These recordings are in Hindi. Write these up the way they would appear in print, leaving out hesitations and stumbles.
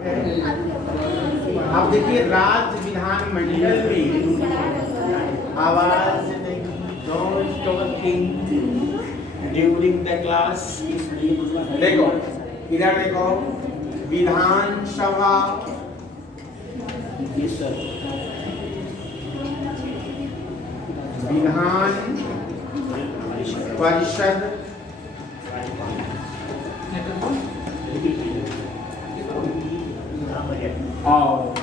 अब देखिए राज्य विधानमंडल में आवाज नहीं, don't talking during the class. देखो इधर देखो, विधानसभा, विधान परिषद और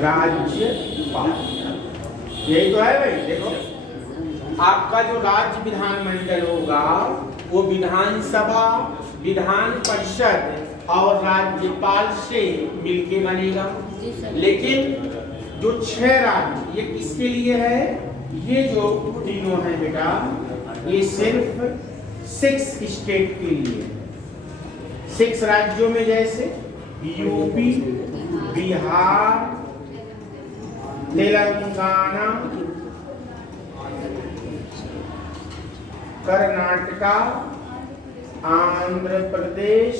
राज्यपाल, यही तो है भाई। देखो आपका जो राज्य विधानमंडल होगा वो विधानसभा, विधान परिषद और राज्यपाल से मिलके बनेगा। लेकिन जो 6 राज्य ये किसके लिए है? ये जो तीनों हैं बेटा, ये सिर्फ 6 स्टेट के लिए। 6 राज्यों में जैसे यूपी, बिहार, तेलंगाना, कर्नाटका, आंध्र प्रदेश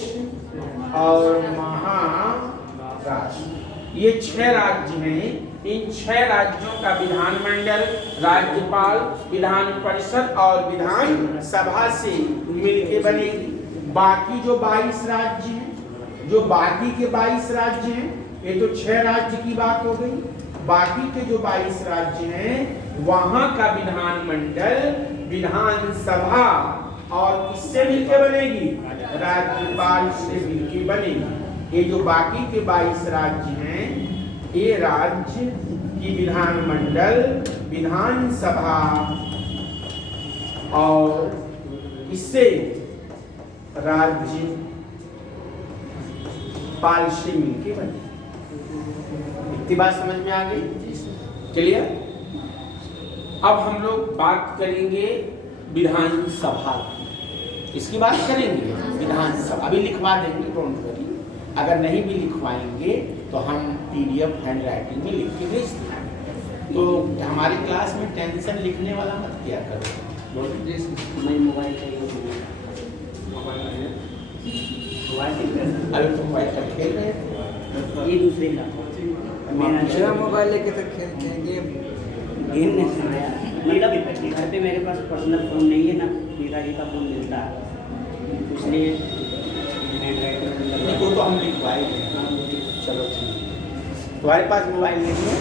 और महाराष्ट्र, ये 6 राज्य हैं। इन 6 राज्यों का विधानमंडल, राज्यपाल, विधान परिषद और विधान सभा से मिलके बनेगी। बाकी जो 22 राज्य हैं, जो बाकी के 22 राज्य हैं, ये तो 6 राज्य की बात हो गई। बाकी के जो 22 राज्य हैं वहां का विधानमंडल, विधानसभा और किससे मिलके बनेगी? राज्यपाल से मिलके बनेगी। ये जो बाकी के 22 राज्य हैं, ये राज्य की विधानमंडल, विधानसभा और इससे राज्यपाल से मिलके बनेगी। इतनी बात समझ में आ गई? चलिए अब हम लोग बात करेंगे विधानसभा की। इसकी बात करेंगे विधानसभा। अभी लिखवा देंगे, डोंट वरी। अगर नहीं भी लिखवाएंगे तो हम PDF हैंड राइटिंग में लिख के भेज देंगे। तो हमारी क्लास में टेंशन लिखने वाला मत किया करो। मोबाइल अभी तो मोबाइल का खेल रहे थे, ये दूसरे का मेरा मोबाइल लेके तो खेलते हैं गेम। गेम नहीं सुना यार। मेरा भी घर पे मेरे पास पर्सनल फ़ोन नहीं है ना, मेरा ही का फ़ोन मिलता है, इसलिए वो तो हम लिखवाएंगे। चलो ठीक है। तुम्हारे पास मोबाइल नहीं है?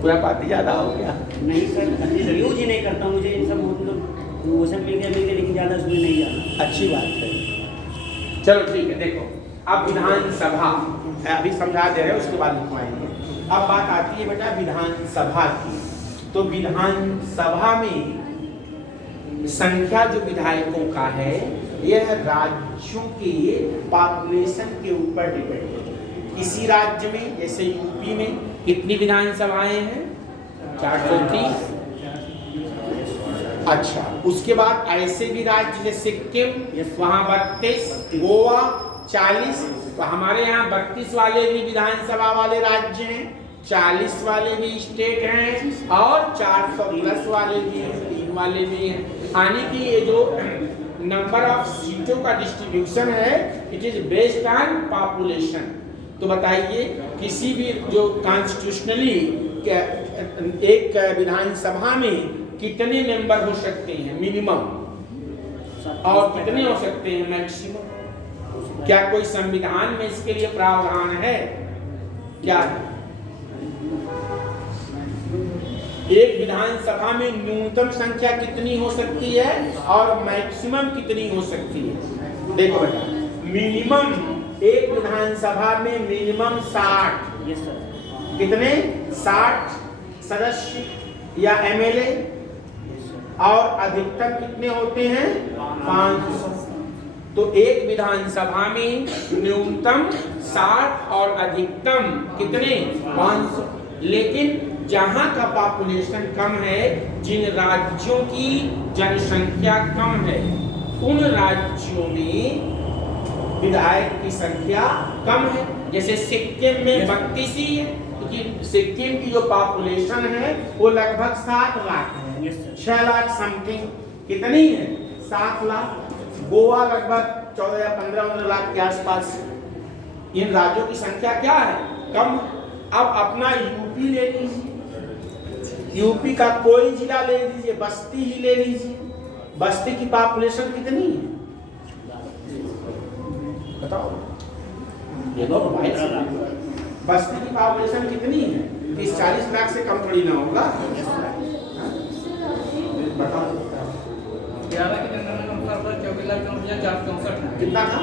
पूरा बात ज़्यादा हो गया। नहीं सर, यूज ही नहीं करता। मुझे इन सब मतलब वो सब मिल गया लेकिन ज़्यादा उसमें नहीं जाना। अच्छी बात है। चलो ठीक है। देखो अब विधानसभा अभी समझा दे रहे हैं, उसके बाद लिखवाएंगे। अब बात आती है बेटा विधानसभा की। तो विधानसभा में संख्या जो विधायकों का है, यह राज्यों के पॉपुलेशन के ऊपर डिपेंड है। किसी राज्य में जैसे यूपी में कितनी विधानसभाएं हैं? 430। अच्छा, उसके बाद ऐसे भी राज्य जैसे सिक्किम, वहाँ 32, गोवा 40। तो हमारे यहाँ 32 वाले भी विधानसभा वाले राज्य हैं, 40 वाले भी स्टेट हैं और 400+ वाले भी हैं, 3 वाले भी हैं। यानी कि ये जो नंबर ऑफ सीटों का डिस्ट्रीब्यूशन है, it is based on population. तो बताइए किसी भी जो कॉन्स्टिट्यूशनली एक विधानसभा में कितने मेंबर हो सकते हैं मिनिमम, और कितने हो सकते हैं मैक्सिमम? क्या कोई संविधान में इसके लिए प्रावधान है? क्या है? एक विधानसभा में न्यूनतम संख्या कितनी हो सकती है और मैक्सिमम कितनी हो सकती है? देखो बेटा, मिनिमम एक विधानसभा में मिनिमम 60 कितने 60 सदस्य या MLA, और अधिकतम कितने होते हैं? 500। तो एक विधानसभा में न्यूनतम 60 और अधिकतम कितने? 500। लेकिन जहां का पॉपुलेशन कम है, जिन राज्यों की जनसंख्या कम है, उन राज्यों में विधायक की संख्या कम है। जैसे सिक्किम में 32 ही है, क्योंकि सिक्किम की जो पॉपुलेशन है वो लगभग 7 लाख है। 6 लाख समथिंग कितनी है? 7 लाख। गोवा लगभग 14 या 15 लाख के आसपास। इन राज्यों की संख्या क्या है? कम। अब अपना यूपी ले लीजिए, यूपी का कोई जिला ले लीजिए, बस्ती ही ले लीजिए, बस्ती की पॉपुलेशन कितनी है बताओ? ये दो भाई, बस्ती की पॉपुलेशन कितनी है? 30-40 लाख से कम थोड़ी ना होगा। बताओ 11 के जनगणना अनुसार 24,64,464 कितना था?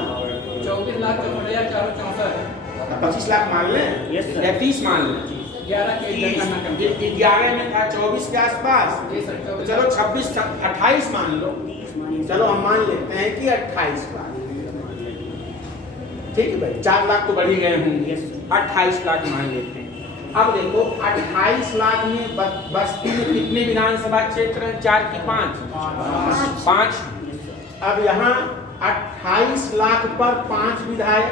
24,64,464 25 लाख मान लें या 30 मान लें? 11 के जनगणना के अनुसार। 11 में था 24 के आसपास, जी सर, तो चलो 26 28 मान लो। चलो हम मान लेते हैं कि 28 लाख, ठीक है भाई, 4 लाख तो बढ़ ही गए होंगे, 28 लाख मान लेते हैं। अब देखो 28 लाख में बस्ती में कितने विधानसभा क्षेत्र हैं? 4 की 5। अब यहाँ 28 लाख पर 5 विधायक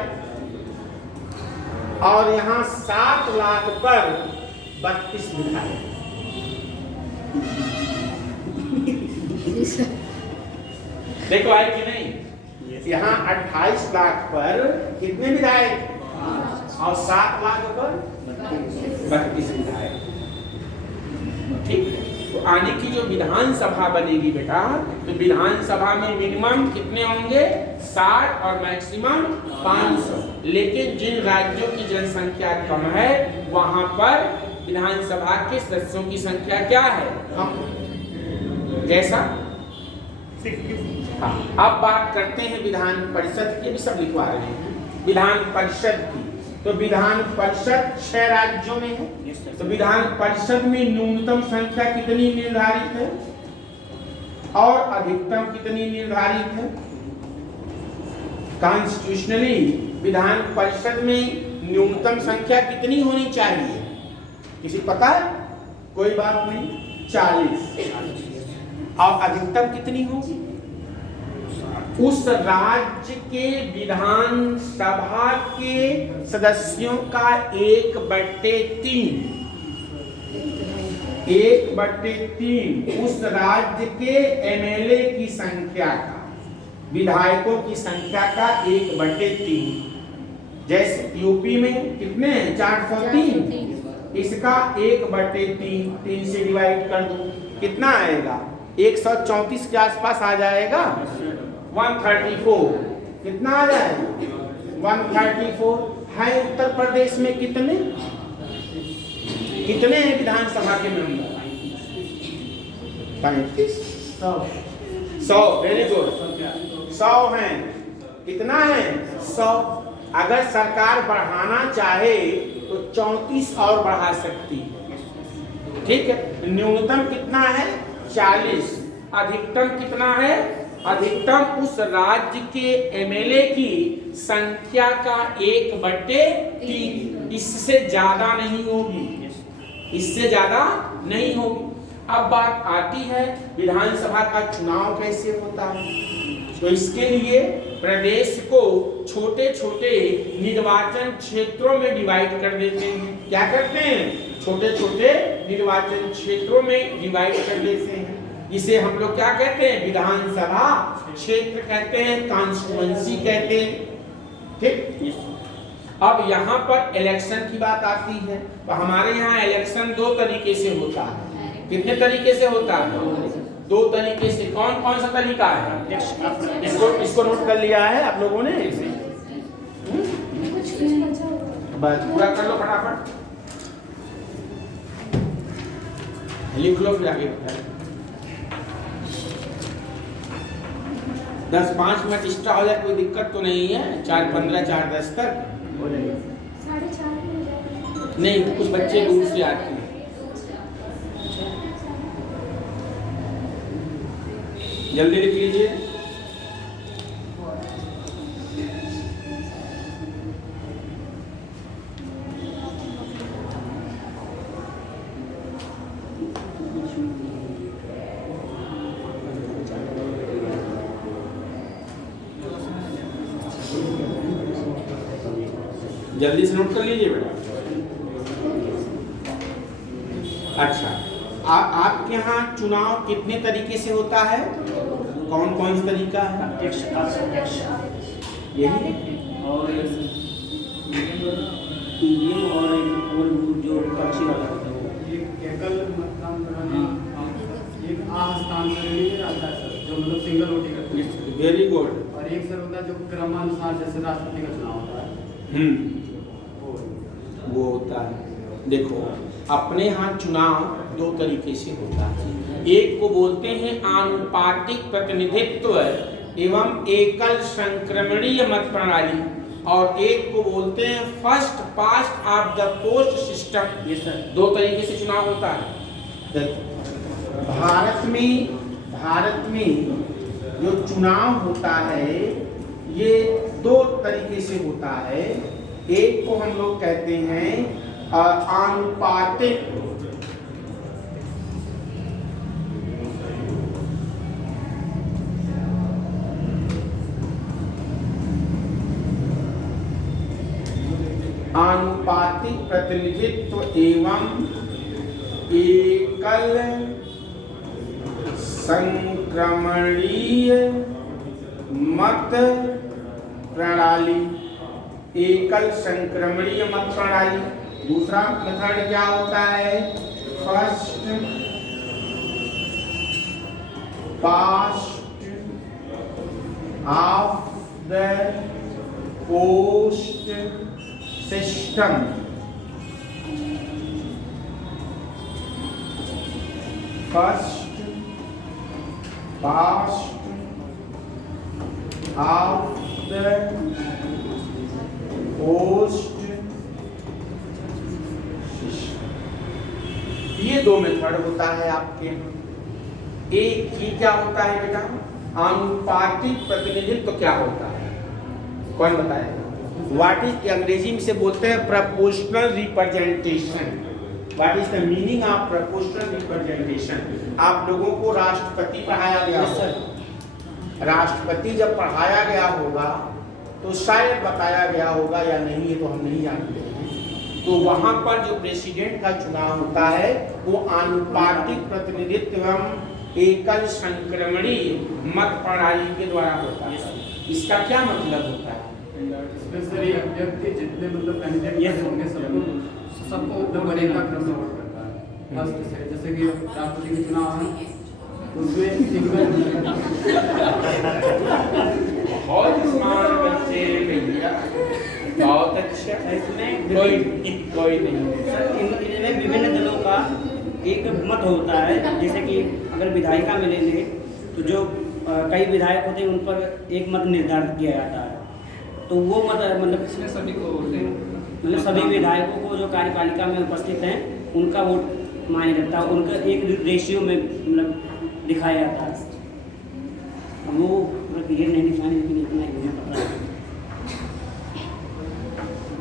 और यहाँ 7 लाख पर 32 विधायक। देखो आए कि नहीं? यहाँ 28 लाख पर कितने विधायक और 7 लाख पर 32 विधायक। ठीक है, तो आने की जो विधानसभा बनेगी बेटा, तो विधानसभा में मिनिमम कितने होंगे? 60 और मैक्सिमम 500। लेकिन जिन राज्यों की जनसंख्या कम है वहां पर विधानसभा के सदस्यों की संख्या क्या है? कम। कैसा? हाँ, अब बात करते हैं विधान परिषद की, भी सब लिखवा रहे हैं विधान परिषद की। तो विधान परिषद 6 राज्यों में है, तो विधान परिषद में न्यूनतम संख्या कितनी निर्धारित है और अधिकतम कितनी निर्धारित है? कॉन्स्टिट्यूशनली विधान परिषद में न्यूनतम संख्या कितनी होनी चाहिए? किसी पता है? कोई बात नहीं, 40। और अधिकतम कितनी होगी? उस राज्य के विधानसभा के सदस्यों का 1/3 उस राज्य के एमएलए की संख्या का, विधायकों की संख्या का 1/3। जैसे यूपी में कितने हैं? 403, इसका 1/3, 3 से डिवाइड कर दो, कितना आएगा? 134 के आसपास आ जाएगा। 134 कितना आ जाएगा? 134 है। उत्तर प्रदेश में कितने हैं विधानसभा के मेंबर? 35, 100। वेरी गुड, 100 हैं। कितना है? 100। अगर सरकार बढ़ाना चाहे तो 34 और बढ़ा सकती है। ठीक है, न्यूनतम कितना है? 40। अधिकतम कितना है? अधिकतम उस राज्य के एमएलए की संख्या का 1/3, इससे ज्यादा नहीं होगी, इससे ज्यादा नहीं होगी। अब बात आती है विधानसभा का चुनाव कैसे होता है। तो इसके लिए प्रदेश को छोटे छोटे निर्वाचन क्षेत्रों में डिवाइड कर देते हैं। क्या करते हैं? छोटे छोटे निर्वाचन क्षेत्रों में डिवाइड कर देते हैं। इसे हम लोग क्या कहते हैं? विधानसभा क्षेत्र कहते हैं, कॉन्स्टिट्यूएंसी कहते हैं। ठीक। अब यहाँ पर इलेक्शन की बात आती है, तो हमारे यहाँ इलेक्शन 2 तरीके से होता है। कितने तरीके से होता है? 2 तरीके से। कौन कौन सा तरीका है? इसको नोट कर लिया है आप लोगों ने? बस पूरा कर लो फटाफट, लिख लो फिर आगे बताए। 10-5 मिनट एक्स्ट्रा हो जाए कोई दिक्कत तो नहीं है। 4:15 4:10 तक हो जाएगा। 4:30 नहीं, कुछ बच्चे दूर से आते हैं। जल्दी लिख लीजिए। जल्दी से नोट कर लीजिए बेटा। अच्छा, आपके यहाँ चुनाव कितने तरीके से होता है? कौन कौन सा तरीका है? प्रत्यक्ष अप्रत्यक्ष यही और ईवीएम और जो पर्ची वाला होता है वो। एक एकल मतदान प्रणाली, एक हस्तांतरणीय रहता है सर, जो मतलब सिंगल वोटिंग करते हैं, वेरी गुड। और एक सर होता है जो क्रमानुसार जैसे राष्ट्रपति का चुनाव होता है वो होता है। देखो अपने यहाँ चुनाव दो तरीके से होता है, एक को बोलते हैं आनुपातिक प्रतिनिधित्व एवं एकल संक्रमणीय मत प्रणाली, और एक को बोलते हैं first past of the post system. ये सर दो तरीके से चुनाव होता है। देखो भारत में जो चुनाव होता है ये दो तरीके से होता है। एक को हम लोग कहते हैं आनुपातिक, आनुपातिक प्रतिनिधित्व एवं एकल संक्रमणीय मत प्रणाली। एकल संक्रमणीय मत प्रणाली। दूसरा मेथड क्या होता है? First past of the post system. First past of the post system. ये दो मेथड होता है आपके। एक ये क्या होता है बेटा? आनुपातिक प्रतिनिधित्व क्या होता है? कौन बताएगा? व्हाट इज, अंग्रेजी में से बोलते हैं proportional representation. What is the meaning of proportional representation? आप लोगों को राष्ट्रपति पढ़ाया गया होगा। राष्ट्रपति जब पढ़ाया गया होगा तो शायद बताया गया होगा या नहीं, ये तो हम नहीं जानते हैं। तो वहां पर जो प्रेसिडेंट का चुनाव होता है वो आनुपातिक प्रतिनिधित्व एवं एकल संक्रमणीय मत प्रणाली के द्वारा होता है। इसका क्या मतलब होता है? स्पेशली अभ्यर्थी जितने मतलब कैंडिडेट होंगे सबको नंबर का क्रम में वोट करता है फर्स्ट से। जैसे कि राष्ट्रपति के चुनाव है उसमें सिंगल। बहुत स्मार्ट बच्चे भैया, बहुत अच्छा। इसमें कोई नहीं। सर इनमें विभिन्न दलों का एक मत होता है। जैसे कि अगर विधायिका में ले लें तो जो कई विधायक होते हैं उन पर एक मत निर्धारित किया जाता है। तो वो मत मतलब इसमें सभी को वोट देना, मतलब सभी विधायकों को जो कार्यपालिका में उपस्थित हैं उनका वोट मायने रखता है। उनका एक रेशियो में मतलब दिखाया जाता है। वो क्लियर नहीं दिखाने, लेकिन इतना ही मुझे पता है।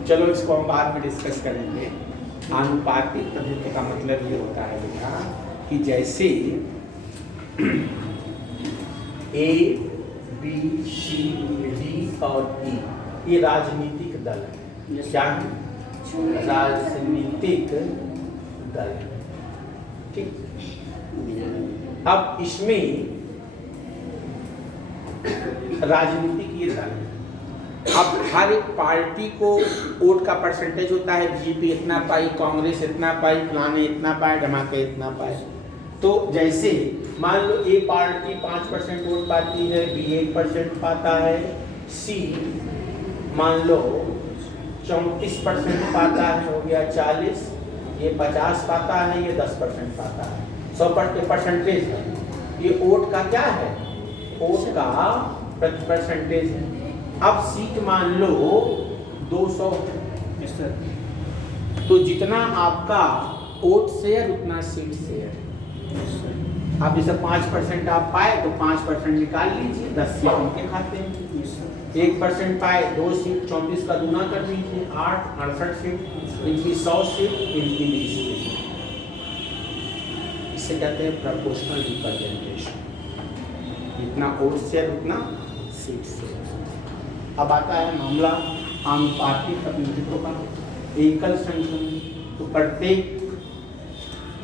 चलो इसको हम बाद में डिस्कस करेंगे। आनुपातिक प्रतिनिधित्व का मतलब ये होता है बेटा कि जैसे ए बी सी डी और ई ये राजनीतिक दल है। क्या है? राजनीतिक दल। ठीक। अब इसमें राजनीतिक ये दल है। अब हर एक पार्टी को वोट का परसेंटेज होता है। बीजेपी इतना पाई, कांग्रेस इतना पाई, फलाने इतना पाए, धमाके इतना पाए। तो जैसे मान लो ए पार्टी 5% वोट पाती है, बी 1% पाता है, सी मान लो 34% पाता है, हो गया 40, ये 50 पाता है, ये 10% पाता है। 100 परसेंटेज है। ये वोट का क्या है? वोट का परसेंटेज है। अब सीट मान लो 200, तो जितना आपका वोट शेयर उतना सीट शेयर। आप जैसे 5% आप पाए तो 5% निकाल लीजिए, 10 सीट उनके खाते हैं। 1% पाए 2 सीट, 34 का दूना कर दीजिए, 8, 68 सीट, इनकी 100 सीट, इनकी 20 सीट। इसे कहते हैं प्रोपोर्शनल रिप्रेजेंटेशन। जितना वोट शेयर उतना सीट शेयर। अब आता है मामला आनुपातिक प्रतिनिधित्व का। एकल संख्या, तो प्रत्येक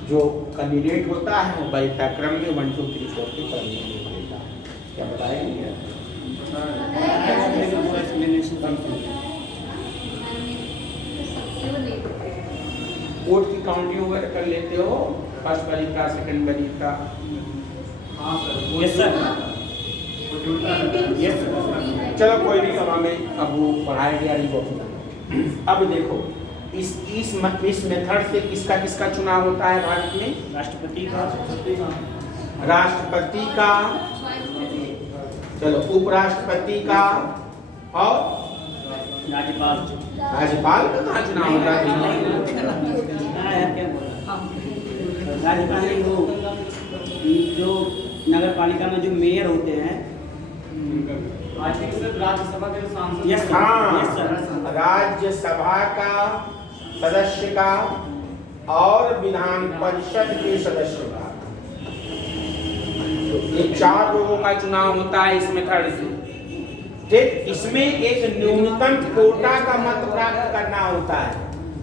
जो कैंडिडेट होता है वो बढ़ता क्रम में 1 2 3 4 के क्रम में बढ़ेगा। क्या बताएंगे? वोट की काउंटिंग वगैरह कर लेते हो, फर्स्ट वाली का, सेकंड वाली का? हाँ सर, यस सर, वो जुड़ता है। Yes sir. चलो कोई नहीं, सभा में अब वो पढ़ाई जारी वो अपना। अब देखो इस मेथड से किसका किसका चुनाव होता है भारत में? राष्ट्रपति का, राष्ट्रपति का, चलो उपराष्ट्रपति का, और राज्यपाल। राज्यपाल का कहाँ चुनाव होता है? हाँ यार, क्या बोल रहा है? राज्यपाल नहीं, वो जो नगर पालिका में जो मेयर होते हैं, आर्थिक से राज्यसभा के सांसद। यस सर, हाँ, यस सर। राज्यसभा का सदस्य का और विधान परिषद के सदस्य का, ये 4 लोगों का चुनाव होता है इस मेथड से। ठीक, इसमें एक न्यूनतम कोटा का मत प्राप्त करना होता है।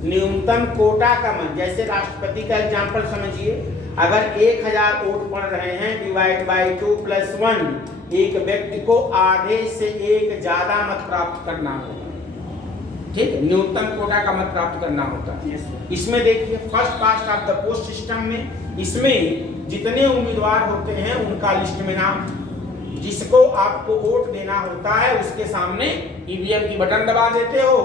न्यूनतम कोटा का मत, जैसे राष्ट्रपति का एग्जांपल समझिए, अगर 1000 वोट पड़ रहे हैं, डिवाइड बाय 2 + 1, एक व्यक्ति को आधे से 1 ज्यादा मत प्राप्त करना होगा। ठीक है, न्यूनतम कोटा का मत प्राप्त करना होता है। इसमें देखिए first past of the post system में, इसमें जितने उम्मीदवार होते हैं उनका लिस्ट में नाम, जिसको आपको वोट देना होता है उसके सामने ईवीएम की बटन दबा देते हो,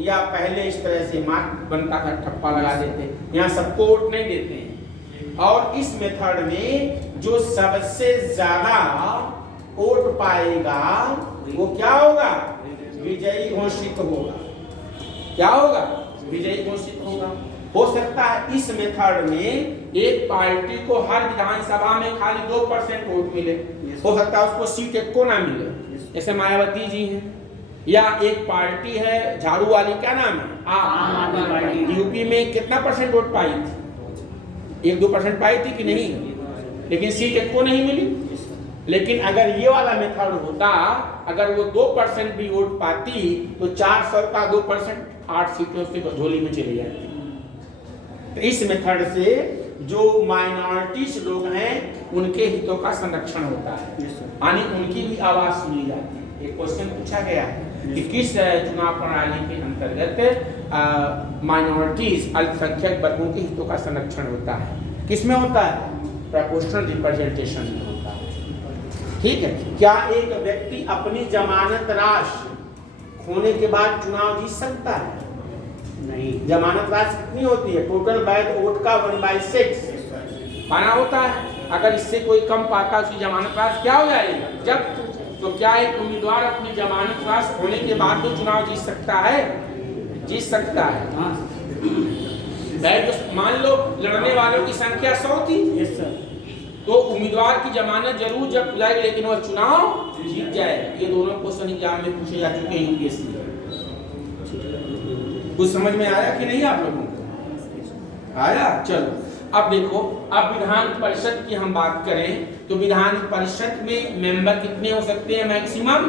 या पहले इस तरह से मार्क बनता था, ठप्पा लगा देते। यहाँ सबको वोट नहीं देते हैं। और इस मेथड में जो सबसे ज्यादा वोट पाएगा वो क्या होगा? विजयी घोषित होगा। क्या होगा? विजयी घोषित होगा। हो सकता है इस मेथड में एक पार्टी को हर विधानसभा में खाली 2% वोट मिले, हो सकता है उसको सीट एक को ना मिले, जैसे मायावती जी हैं, या एक पार्टी है झाड़ू वाली, क्या नाम है, आम आदमी पार्टी, यूपी में कितना % वोट पाई थी? 1-2% पाई थी कि नहीं? लेकिन सीट एक को नहीं मिली। लेकिन अगर ये वाला मेथड होता, अगर वो 2% भी वोट पाती तो 400 का 2% 8 सीटों से झोली में चली जाती। तो इस मेथड से जो माइनॉरिटीज लोग हैं उनके हितों का संरक्षण होता है, यानी उनकी भी आवाज सुनी जाती है। एक क्वेश्चन पूछा गया है कि किस चुनाव प्रणाली के अंतर्गत माइनॉरिटीज, अल्पसंख्यक वर्गों के हितों का संरक्षण होता है? किसमें होता है? प्रोपोर्शनल रिप्रेजेंटेशन में होता है। ठीक है, क्या एक व्यक्ति अपनी जमानत राशि खोने के बाद चुनाव जीत सकता है? नहीं। जमानत राशि कितनी होती है? टोटल वैध वोट का 1/6 पाना होता है। अगर इससे कोई कम पाता उसकी जमानत राशि क्या हो जाएगी? जब तो क्या एक उम्मीदवार अपनी जमानत राशि खोने के बाद तो चुनाव जीत सकता है? जीत सकता है। हाँ, मान लो लड़ने वालों की संख्या 100 थी, यस सर, तो उम्मीदवार की जमानत जरूर जब खुलाएगी, लेकिन वह चुनाव जीत जाएगा। ये दोनों क्वेश्चन एग्जाम में पूछे जा चुके हैं यूपीएससी। कुछ समझ में आया कि नहीं आप लोगों को? आया? चलो अब देखो, अब विधान परिषद की हम बात करें तो विधान परिषद में मेंबर कितने हो सकते हैं? मैक्सिमम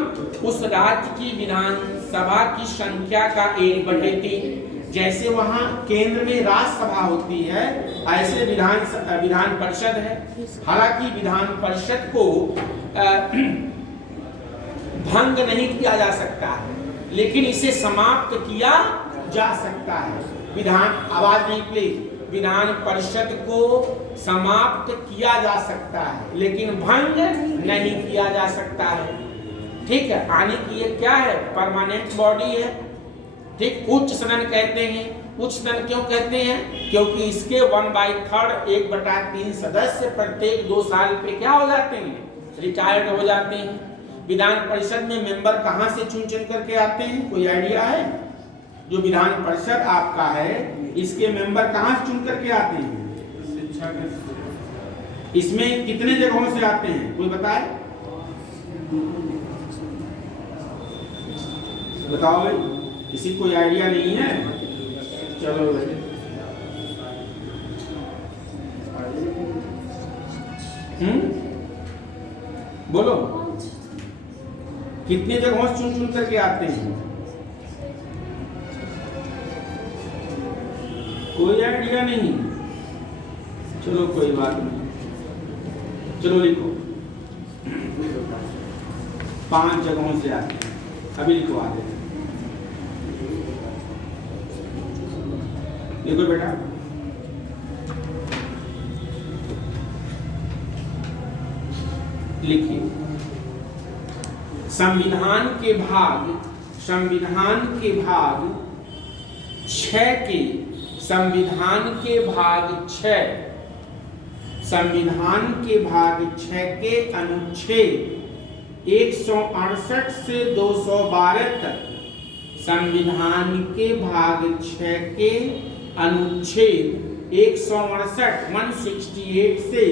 उस राज्य की विधानसभा की संख्या का 1/3। जैसे वहां केंद्र में राज्यसभा होती है, ऐसे विधान परिषद है। हालांकि विधान परिषद को भंग नहीं किया जा सकता है, लेकिन इसे समाप्त किया जा सकता है। आवाज नहीं प्लीज। विधान परिषद को समाप्त किया जा सकता है, लेकिन भंग नहीं किया जा सकता है। ठीक है, यानी कि ये क्या है? परमानेंट बॉडी है। ठीक, उच्च सदन कहते हैं। उच्च सदन क्यों कहते हैं? क्योंकि इसके 1/3 1/3 सदस्य प्रत्येक 2 साल पे क्या हो जाते हैं? रिटायर्ड हो जाते हैं। विधान परिषद में मेंबर कहाँ से चुन करके आते हैं? कोई आइडिया है? जो विधान परिषद आपका है, इसके मेंबर कहाँ से चुन करके आते हैं? शिक्षा के इसमें कितने जगहों से आते हैं? कोई बताए? बताओ भाई, किसी कोई आइडिया नहीं है? चलो बोलो, कितने जगहों से चुन करके आते हैं? कोई आइडिया नहीं? चलो कोई बात नहीं, चलो लिखो। 5 जगहों से आते हैं। अभी लिखवा देते हैं। देखो बेटा, लिखिए संविधान के भाग 6 के संविधान के भाग 6 के अनुच्छेद 168 से 212 तक, संविधान के भाग 6 के अनुच्छेद 168 से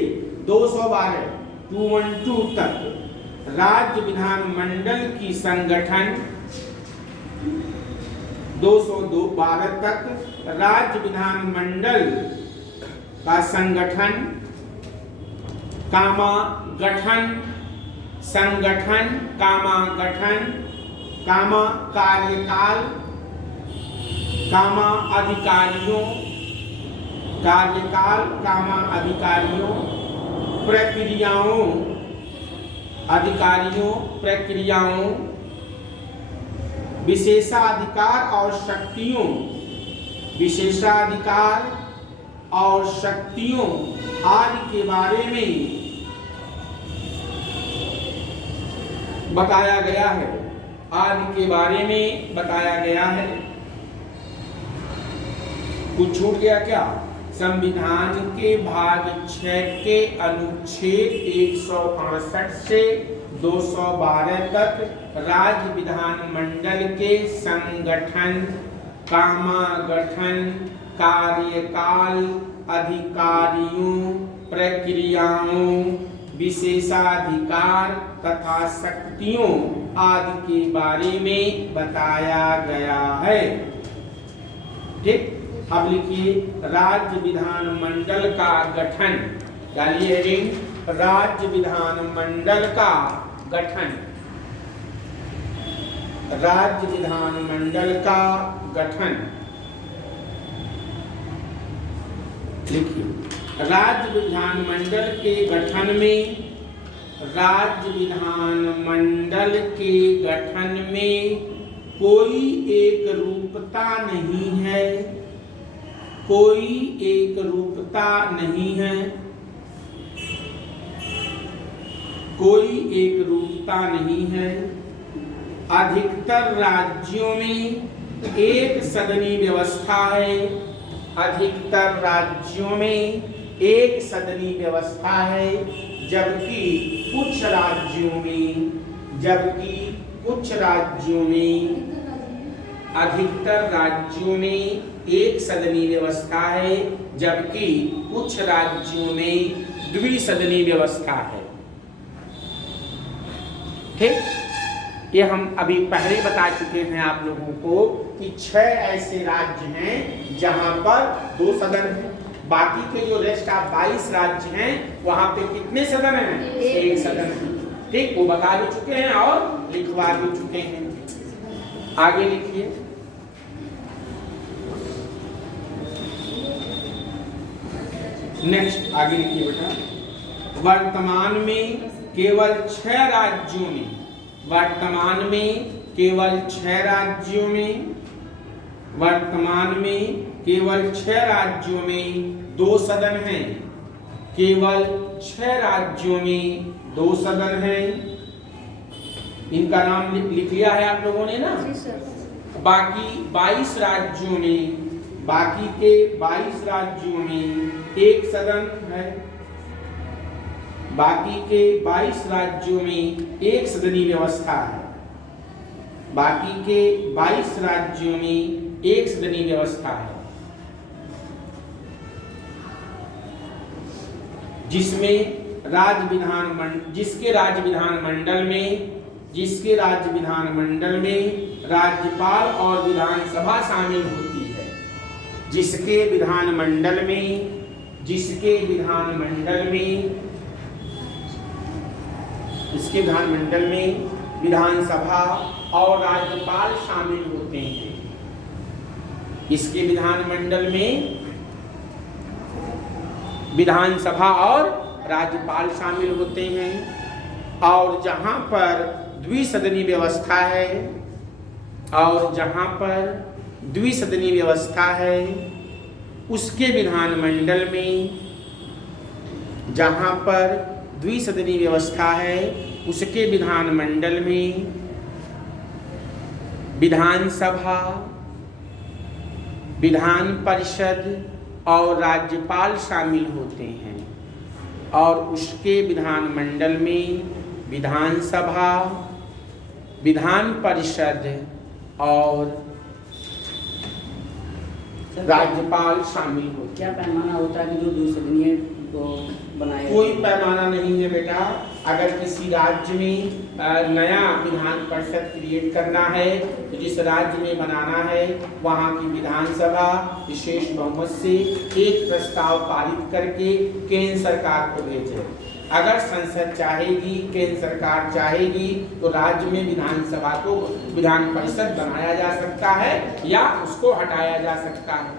212 तक राज्य विधानमंडल की संगठन 212 तक राज्य विधानमंडल का संगठन, कार्यकाल, अधिकारियों, प्रक्रियाओं, विशेषाधिकार और शक्तियों आदि के बारे में बताया गया है। कुछ छूट गया क्या? संविधान के भाग 6 के अनुच्छेद 168 से 212 तक राज्य विधानमंडल के संगठन, कार्यकाल, अधिकारियों, प्रक्रियाओं, विशेषाधिकार तथा शक्तियों आदि के बारे में बताया गया है। ठीक, अब लिखिए राज्य विधानमंडल का गठन, डालिए हेडिंग राज्य विधानमंडल का गठन, राज्य विधानमंडल का गठन। लिखिए राज्य विधानमंडल के गठन में कोई एक रूपता नहीं है, अधिकतर राज्यों में एक सदनी व्यवस्था है, जबकि कुछ राज्यों में अधिकतर राज्यों में एक सदनी व्यवस्था है, जबकि कुछ राज्यों में द्विसदनी व्यवस्था है। ठीक, ये हम अभी पहले बता चुके हैं आप लोगों को कि 6 ऐसे राज्य हैं जहां पर 2 सदन हैं। बाकी के जो रेस्ट ऑफ 22 राज्य हैं वहां पे कितने सदन हैं? 1 सदन है। ठीक, वो बता भी चुके हैं और लिखवा भी चुके हैं। आगे लिखिए नेक्स्ट, आगे लिखिए बेटा। वर्तमान में केवल 6 राज्यों में 2 सदन हैं, केवल 6 राज्यों में 2 सदन हैं। इनका नाम लिख लिया है आप लोगों ने ना। बाकी के 22 राज्यों में 1 सदन है, बाकी के 22 राज्यों में 1 सदनी व्यवस्था है, जिसके राज्य विधानमंडल में राज्यपाल और विधानसभा शामिल होती है। जिसके विधानमंडल में विधानसभा और राज्यपाल शामिल होते हैं। इसके विधानमंडल में विधानसभा और राज्यपाल शामिल होते हैं। और जहां पर द्विसदनी व्यवस्था है और जहाँ पर द्विसदनी व्यवस्था है उसके विधानमंडल में, जहाँ पर द्विसदनी व्यवस्था है उसके विधानमंडल में विधानसभा, विधान परिषद और राज्यपाल शामिल होते हैं और उसके विधानमंडल में विधानसभा, विधान परिषद और राज्यपाल शामिल होते क्या पैमाना होता है कि जो द्विसदनीय को बनाए? कोई पैमाना नहीं है बेटा। अगर किसी राज्य में नया विधान परिषद क्रिएट करना है तो जिस राज्य में बनाना है वहाँ की विधानसभा विशेष बहुमत से एक प्रस्ताव पारित करके केंद्र सरकार को भेजे। अगर संसद चाहेगी, केंद्र सरकार चाहेगी तो राज्य में विधानसभा को विधान परिषद बनाया जा सकता है या उसको हटाया जा सकता है।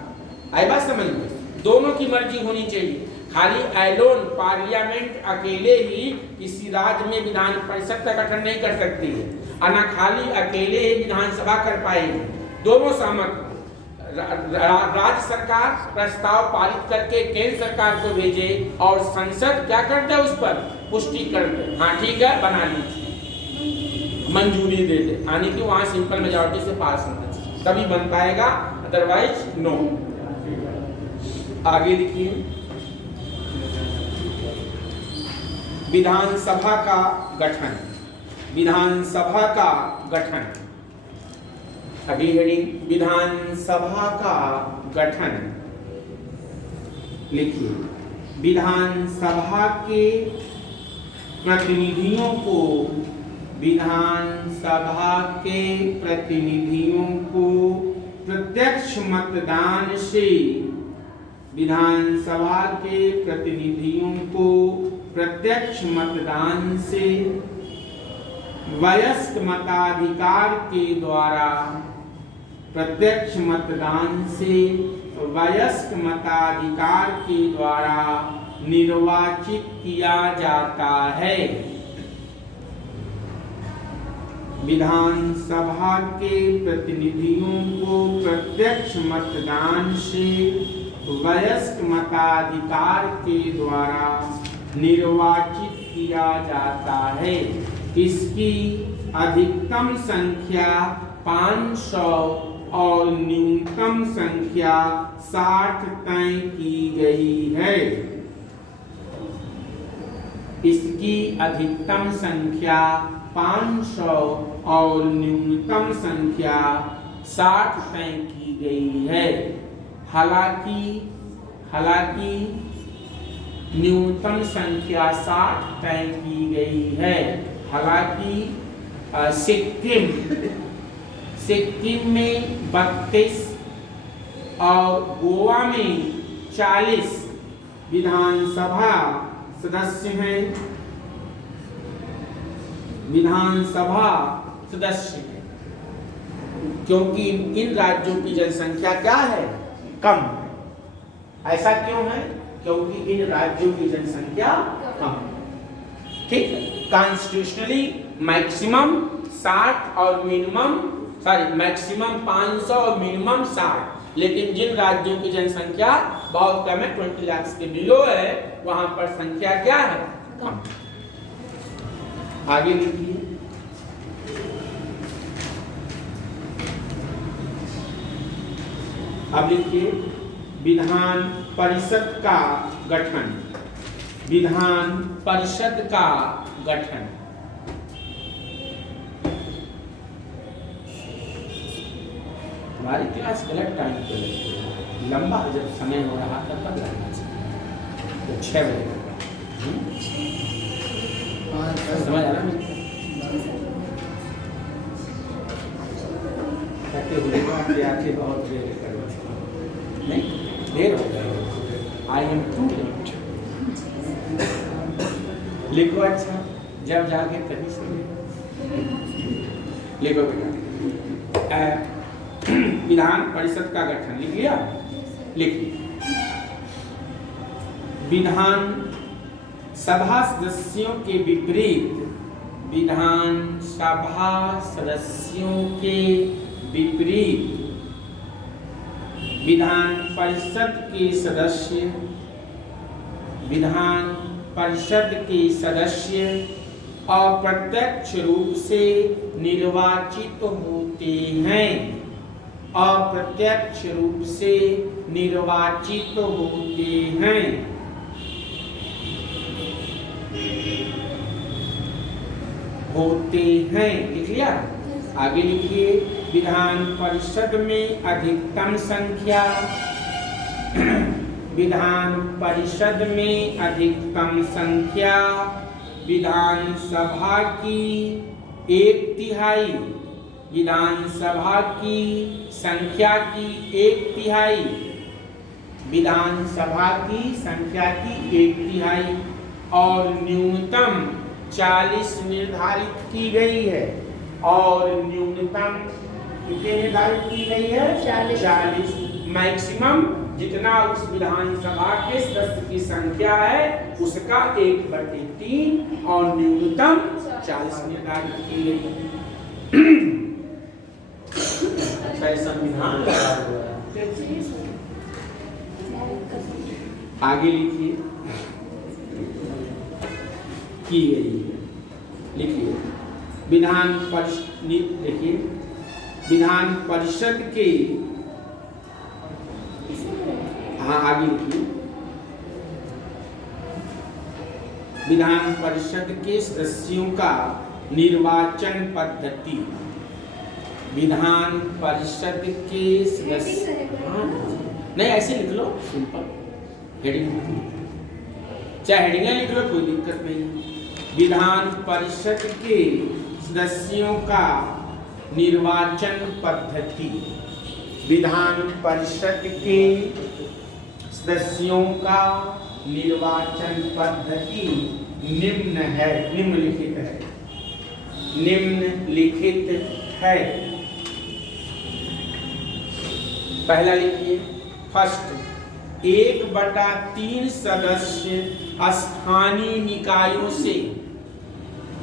आई बात समझ में? दोनों की मर्जी होनी चाहिए। खाली एलोन पार्लियामेंट अकेले ही किसी राज्य में विधान परिषद का गठन नहीं कर सकती है और न खाली अकेले ही विधानसभा कर पाएगी। दोनों सहमत। राज्य सरकार प्रस्ताव पारित करके केंद्र सरकार को भेजे और संसद क्या करता है, उस पर पुष्टि करते, हाँ ठीक है बना लीजिए, मंजूरी दे दे, यानी कि वहां सिंपल मेजॉरिटी से पास होना चाहिए तभी बन पाएगा, अदरवाइज नो। आगे लिखिए, विधानसभा का गठन। विधानसभा का गठन, अभी हेडिंग विधानसभा का गठन लिखिए। विधानसभा के प्रतिनिधियों को, विधानसभा के प्रतिनिधियों को प्रत्यक्ष मतदान से, विधानसभा के प्रतिनिधियों को प्रत्यक्ष मतदान से वयस्क मताधिकार के द्वारा, प्रत्यक्ष मतदान से वयस्क मताधिकार के द्वारा निर्वाचित किया जाता है। विधानसभा के प्रतिनिधियों को प्रत्यक्ष मतदान से वयस्क मताधिकार के द्वारा निर्वाचित किया जाता है। इसकी अधिकतम संख्या 500 और न्यूनतम संख्या 60 तय की गई है। इसकी अधिकतम संख्या 500 और न्यूनतम संख्या 60 तय की गई है। हालांकि न्यूनतम संख्या 60 तय की गई है। हालांकि सिक्किम में 32 और गोवा में 40 विधानसभा सदस्य हैं। विधानसभा सदस्य हैं क्योंकि इन राज्यों की जनसंख्या क्या है, कम। ऐसा क्यों है? क्योंकि इन राज्यों की जनसंख्या कम। ठीक है, कॉन्स्टिट्यूशनली मैक्सिमम 60 और मिनिमम मैक्सिमम 500 और मिनिमम 60, लेकिन जिन राज्यों की जनसंख्या बहुत कम है, 20 लाख के बिलो है, वहां पर संख्या क्या है, कम। आगे लिखिए, अब लिखिए विधान परिषद का गठन। विधान परिषद का गठन। हमारी क्लास गलत टाइम पे लगती है, लंबा जब समय हो रहा था तब लगना चाहिए, तो 6 बजे समझ आ रहा है? आते बहुत देर कर नहीं, देर हो गई। I am too late. लिखो अच्छा, जब जागे तभी से लिखो बेटा। विधान परिषद का गठन लिख लिया? लिखिए, विधान सभा सदस्यों के विपरीत विधानसभा सदस्यों के विपरीत विधान परिषद के सदस्य अप्रत्यक्ष रूप से निर्वाचित होते हैं। अप्रत्यक्ष रूप से निर्वाचित होते हैं। लिख लिया? आगे लिखिए। विधान परिषद में अधिकतम संख्या विधान परिषद में अधिकतम संख्या विधानसभा की 1/3 विधानसभा की संख्या की 1/3 विधानसभा की संख्या की 1/3 और न्यूनतम 40 निर्धारित की गई है। और न्यूनतम कितने निर्धारित की गई है? 40। मैक्सिमम जितना उस विधानसभा के सदस्य की संख्या है उसका 1/3 और न्यूनतम 40 निर्धारित की गई है। अच्छा, संविधान लगा हुआ है। आगे लिखिए। की गई है, लिखिए। विधान परिषद के आगे लिखिए। विधान परिषद के सदस्यों का निर्वाचन पद्धति। विधान परिषद के सदस्य नहीं, ऐसे लिख लो, सिंपल हेडिंग, चाहे हेडिंग लिख लो, कोई दिक्कत नहीं। विधान परिषद के सदस्यों का निर्वाचन पद्धति। विधान परिषद के सदस्यों का निर्वाचन पद्धति निम्नलिखित है। पहला लिखिए। फर्स्ट, 1/3 सदस्य स्थानीय निकायों से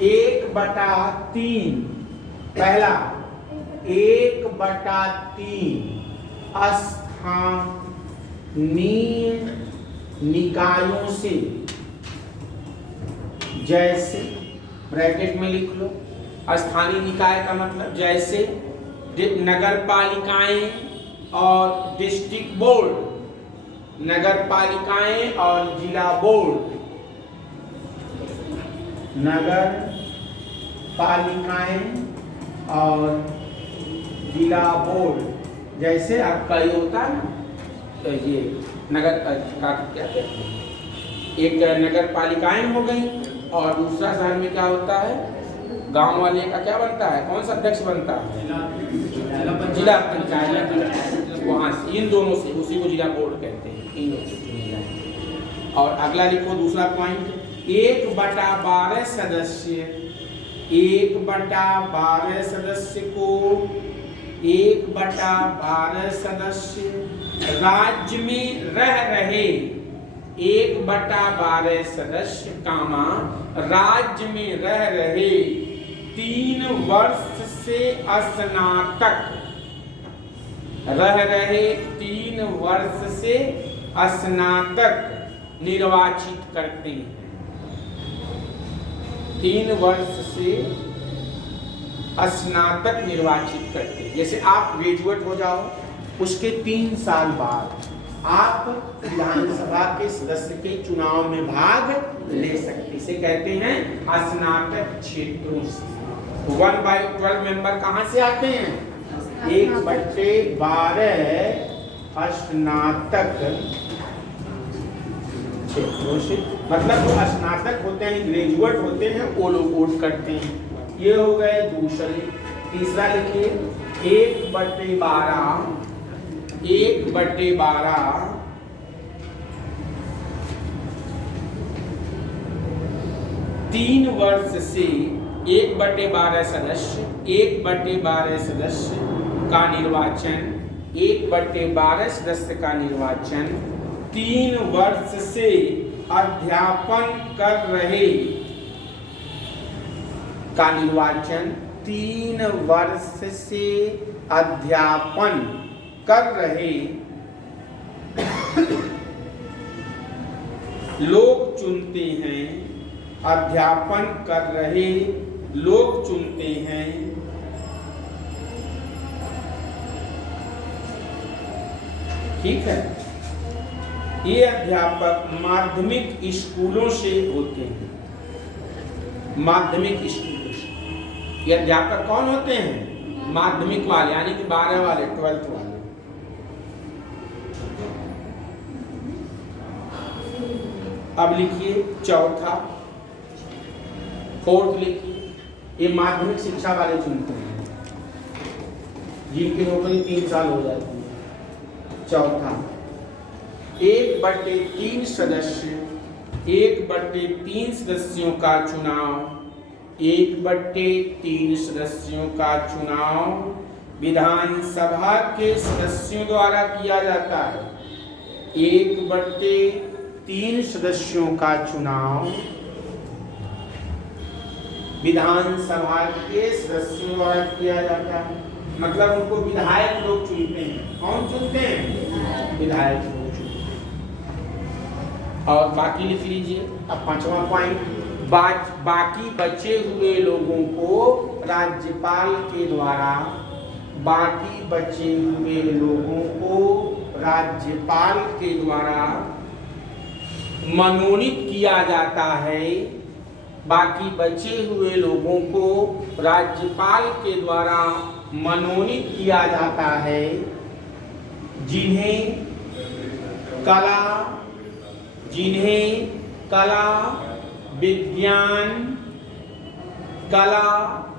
1/3 पहला 1/3 स्थानीय निकायों से, जैसे ब्रैकेट में लिख लो। स्थानीय निकाय का मतलब जैसे नगर पालिकाएं और डिस्ट्रिक्ट बोर्ड, नगर पालिकाएं और जिला बोर्ड, नगर पालिकाएं और जिला बोर्ड। जैसे आपका ये होता है ना, तो ये नगर का क्या कहते हैं, एक नगर पालिकाएं हो गई और दूसरा शहर में क्या होता है, गांव वाले का क्या बनता है, कौन सा अध्यक्ष बनता है, जिला पंचायत। वहाँ से इन दोनों से उसी को जिला बोर्ड कहते हैं, इन दोनों से। और अगला लिखो दूसरा पॉइंट, 1/12 सदस्य, 1/12 सदस्य को 1/12 सदस्य राज्य में रह रहे, 1/12 सदस्य कामा राज्य में रह रहे 3 वर्ष से स्नातक, रह रहे 3 वर्ष से स्नातक निर्वाचित करते हैं। 3 वर्ष से स्नातक निर्वाचित करते हैं। जैसे आप ग्रेजुएट हो जाओ, उसके 3 साल बाद आप विधानसभा के सदस्य के चुनाव में भाग ले सकते। इसे कहते हैं स्नातक क्षेत्रों से। 1/12 मेंबर कहाँ से आते हैं, 1/12 स्नातक क्षेत्रों से, मतलब जो स्नातक होते हैं, ग्रेजुएट होते हैं, वो लोग वोट करते हैं। ये हो गए दूसरे। तीसरा लिखिए, 1/12 3 वर्ष से 1/12 सदस्य, 1/12 सदस्य का निर्वाचन, 1/12 सदस्य का निर्वाचन 3 वर्ष से अध्यापन कर का निर्वाचन 3 वर्ष से अध्यापन कर रहे लोग चुनते हैं। अध्यापन कर रहे लोग चुनते हैं। ठीक है, ये अध्यापक माध्यमिक स्कूलों से होते हैं। माध्यमिक स्कूलों से ये अध्यापक कौन होते हैं? माध्यमिक वाले, यानी कि 12 वाले, 12th वाले। अब लिखिए चौथा, 4th लिखिए। ये माध्यमिक शिक्षा वाले चुनते हैं, जिनकी नौकरी 3 साल हो जाती है। चौथा, 1/3 सदस्य, 1/3 सदस्यों का चुनाव, 1/3 सदस्यों का चुनाव विधानसभा के सदस्यों द्वारा किया जाता है। 1/3 सदस्यों का चुनाव विधानसभा के सदस्यों द्वारा किया जाता है। मतलब उनको विधायक लोग चुनते हैं। कौन चुनते हैं? विधायक लोग चुनते हैं। और बाकी लिख लीजिए। अब 5वां पॉइंट, बाकी बचे हुए लोगों को राज्यपाल के द्वारा, बाकी बचे हुए लोगों को राज्यपाल के द्वारा मनोनीत किया जाता है। बाकी बचे हुए लोगों को राज्यपाल के द्वारा मनोनीत किया जाता है, जिन्हें कला,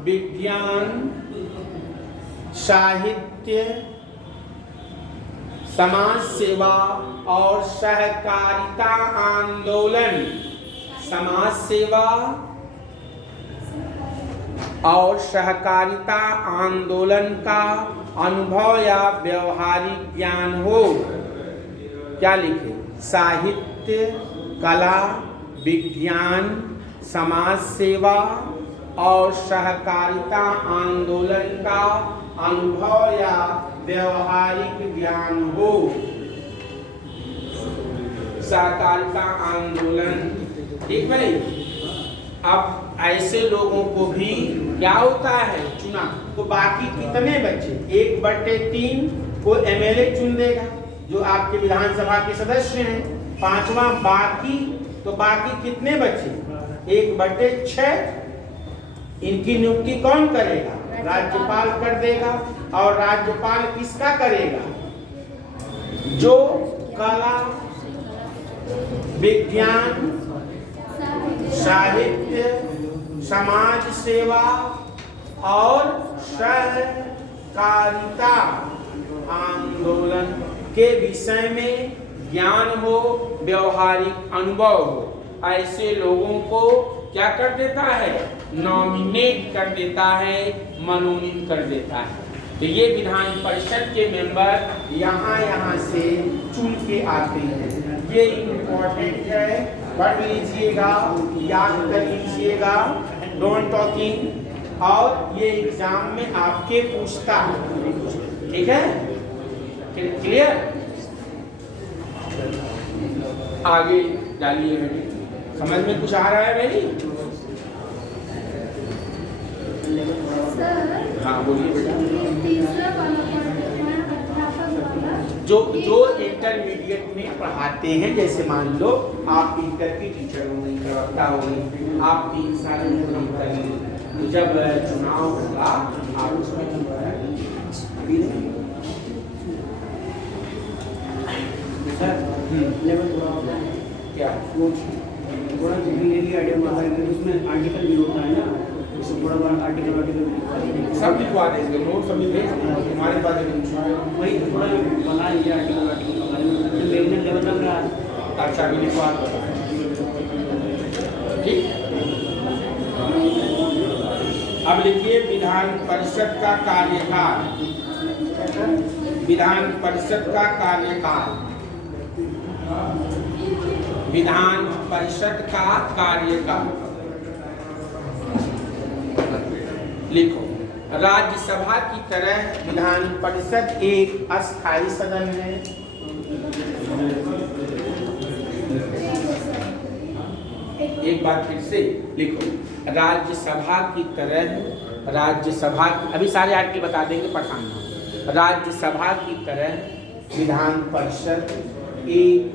विज्ञान, साहित्य, समाज सेवा और सहकारिता आंदोलन, समाज सेवा और सहकारिता आंदोलन का अनुभव या व्यवहारिक ज्ञान हो। क्या लिखे? साहित्य, कला, विज्ञान, समाज सेवा और सहकारिता आंदोलन का अनुभव या व्यवहारिक ज्ञान हो। सहकारिता आंदोलन, ठीक भाई। अब ऐसे लोगों को भी क्या होता है? चुना। तो बाकी कितने बच्चे? 1/3 को एमएलए चुन देगा, जो आपके विधानसभा के सदस्य हैं। 5वां बाकी, तो बाकी कितने बच्चे? 1/6। इनकी नियुक्ति कौन करेगा? राज्यपाल कर देगा। और राज्यपाल किसका करेगा? जो कला, विज्ञान, साहित्य, समाज सेवा और सहकारिता आंदोलन के विषय में ज्ञान हो, व्यवहारिक अनुभव हो, ऐसे लोगों को क्या कर देता है? नॉमिनेट कर देता है, मनोनीत कर देता है। तो ये विधान परिषद के मेंबर यहाँ से चुन के आते हैं। ये इम्पोर्टेंट है, पढ़ लीजिएगा, याद कर लीजिएगा, डोंट टॉकिंग। और ये एग्जाम में आपके पूछता है, ठीक है? क्लियर? आगे डालिए बेटी। समझ में कुछ आ रहा है मेरी? हाँ बोलिए बेटा। जो इंटरमीडिएट में पढ़ाते हैं, जैसे मान लो आप इंटर की टीचर हो गई, प्रवक्ता हो गई, आप 3 साल नौकरी करेंगे, जब चुनाव होगा आप उसमें क्या थोड़ा उसमें आर्टिकल भी होता है ना, थोड़ा बड़ा आर्टिकल सब लिखवा देंगे, नोट सब लिख देंगे तुम्हारे पास। वही थोड़ा बना लीजिए, आर्टिकल मेरे लेवल लग रहा है। अच्छा भी लिखवा दो, ठीक। अब लिखिए विधान परिषद का कार्यकाल। विधान परिषद का कार्यकाल, विधान परिषद का कार्यकाल। लिखो, राज्यसभा की तरह विधान परिषद एक अस्थायी सदन है। एक बार फिर से लिखो, राज्यसभा की तरह, राज्यसभा, अभी सारे आर्टिकल बता देंगे, परेशान ना हो। राज्यसभा की तरह विधान परिषद एक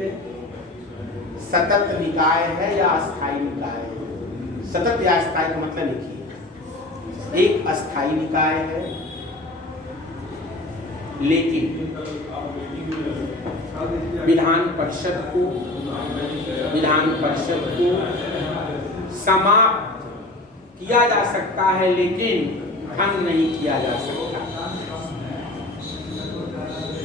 सतत निकाय है या अस्थायी निकाय है। सतत या अस्थायी का मतलब लिखिए, एक अस्थायी निकाय है, लेकिन विधान परिषद को समाप्त किया जा सकता है, लेकिन भंग नहीं किया जा सकता।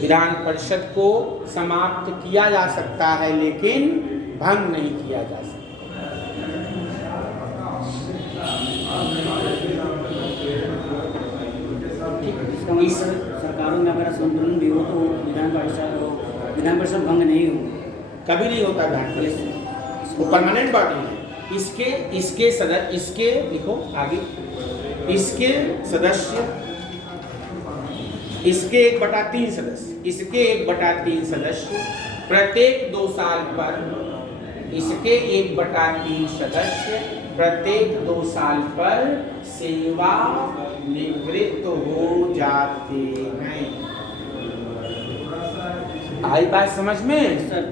विधान परिषद को समाप्त किया जा सकता है, लेकिन भंग नहीं किया जा सकता। इसका मतलब सरकारों में अगर संतुलन भी हो तो विधान परिषद भंग नहीं हो, कभी नहीं होता। विधान परिषद वो परमानेंट बॉडी है। इसके सदस्य, इसके लिखो आगे, इसके सदस्य, इसके 1/3 सदस्य, इसके 1/3 सदस्य प्रत्येक 2 साल पर, इसके 1/3 सदस्य प्रत्येक 2 साल पर सेवा निवृत्त हो जाते हैं। आई बात समझ में? सर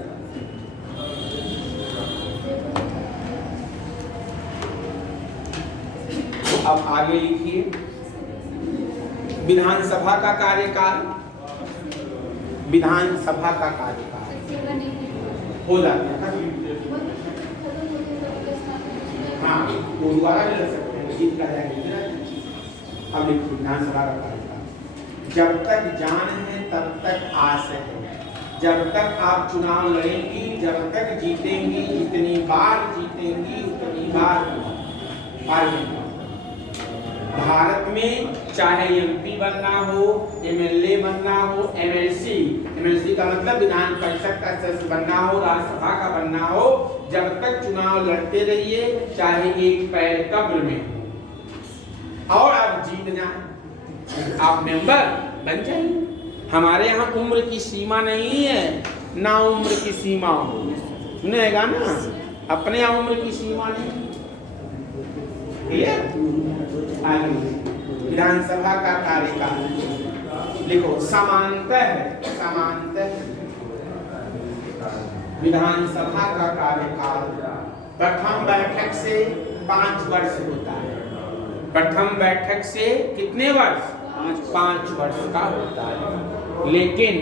अब आगे लिखिए, विधानसभा का कार्यकाल, विधानसभा का कार्यकाल हो जाता है। हाँ, वो दोबारा भी लग सकते हैं, जीत का जाएंगे। अब लिखिए, विधानसभा का कार्यकाल, जब तक जान है तब तक आस है। जब तक आप चुनाव लड़ेंगी, जब तक जीतेंगी, जितनी बार जीतेंगी उतनी बार पार्लियामेंट। भारत में चाहे एमपी बनना हो, एमएलए बनना हो, एमएलसी का मतलब विधान परिषद का सदस्य बनना हो, राज्यसभा का बनना हो, जब तक चुनाव लड़ते रहिए, चाहे एक पैर कब्र में हो, और आप जीत जाए, आप मेंबर बन जाइए। हमारे यहाँ उम्र की सीमा नहीं है, ना उम्र की सीमा हो, सुनेगा ना, अपने यहाँ उम्र की सीमा नहीं। विधानसभा का कार्यकाल लिखो, समांतर विधानसभा का कार्यकाल प्रथम बैठक से 5 वर्ष होता है। प्रथम बैठक से कितने वर्ष? 5 वर्ष का होता है, लेकिन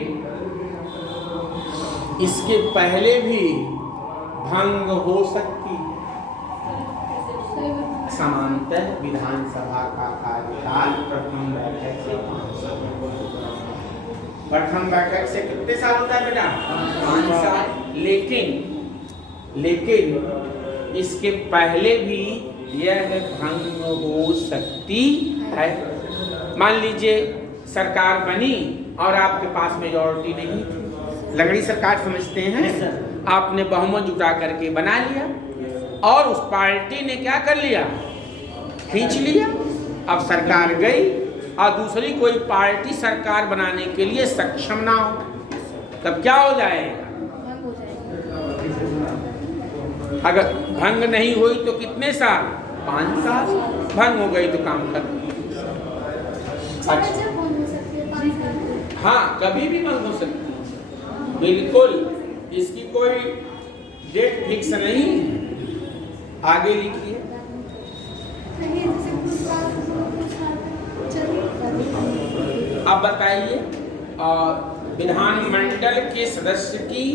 इसके पहले भी भंग हो सकती। समांतर विधानसभा का कार्यकाल प्रथम बैठक से 5 साल। प्रथम बैठक से कितने साल होता है बेटा? 5 साल। लेकिन इसके पहले भी यह भंग हो सकती है। मान लीजिए सरकार बनी और आपके पास मेजॉरिटी नहीं थी, लंगड़ी सरकार समझते हैं, आपने बहुमत जुटा करके बना लिया और उस पार्टी ने क्या कर लिया? खींच लिया। अब सरकार गई और दूसरी कोई पार्टी सरकार बनाने के लिए सक्षम ना हो, तब क्या हो जाएगा? अगर भंग नहीं हुई तो कितने साल? 5 साल। भंग हो गई तो काम कर। अच्छा, हाँ, कभी भी भंग हो सकती है, बिल्कुल, इसकी कोई डेट फिक्स नहीं है। आगे लिखिए, अब बताइए, विधानमंडल के सदस्य की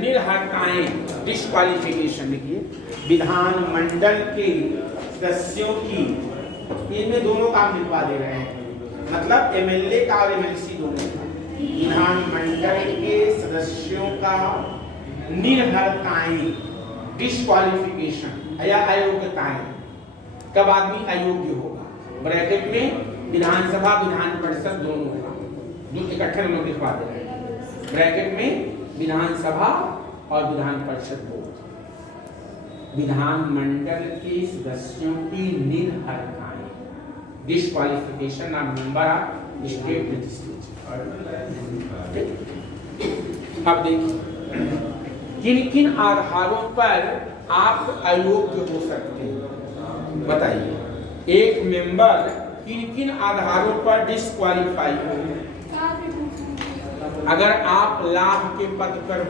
निर्हरताएं, डिस्क्वालिफिकेशन लिखिए। विधानमंडल के सदस्यों की, इनमें दोनों काम लिखवा दे रहे हैं, मतलब एमएलए का और एमएलसी दोनों का। विधानमंडल के सदस्यों का निर्हरताएं, डिस्क्वालिफिकेशन या अयोग्यताएं, कब आदमी अयोग्य होगा। ब्रैकेट में विधानसभा विधान परिषद दोनों होगा, जो इकट्ठे हम लोग लिखवा दे रहे हैं। ब्रैकेट में विधानसभा और विधान परिषद बोर्ड। विधानमंडल के सदस्यों की निरर्हताएं, disqualification of member of state legislature. अब देखिए किन किन आधारों पर आप अयोग्य हो सकते हैं, बताइए। एक मेंबर किन किन आधारों पर डिस्क्वालीफाई हो? अगर आप लाभ के पद पर,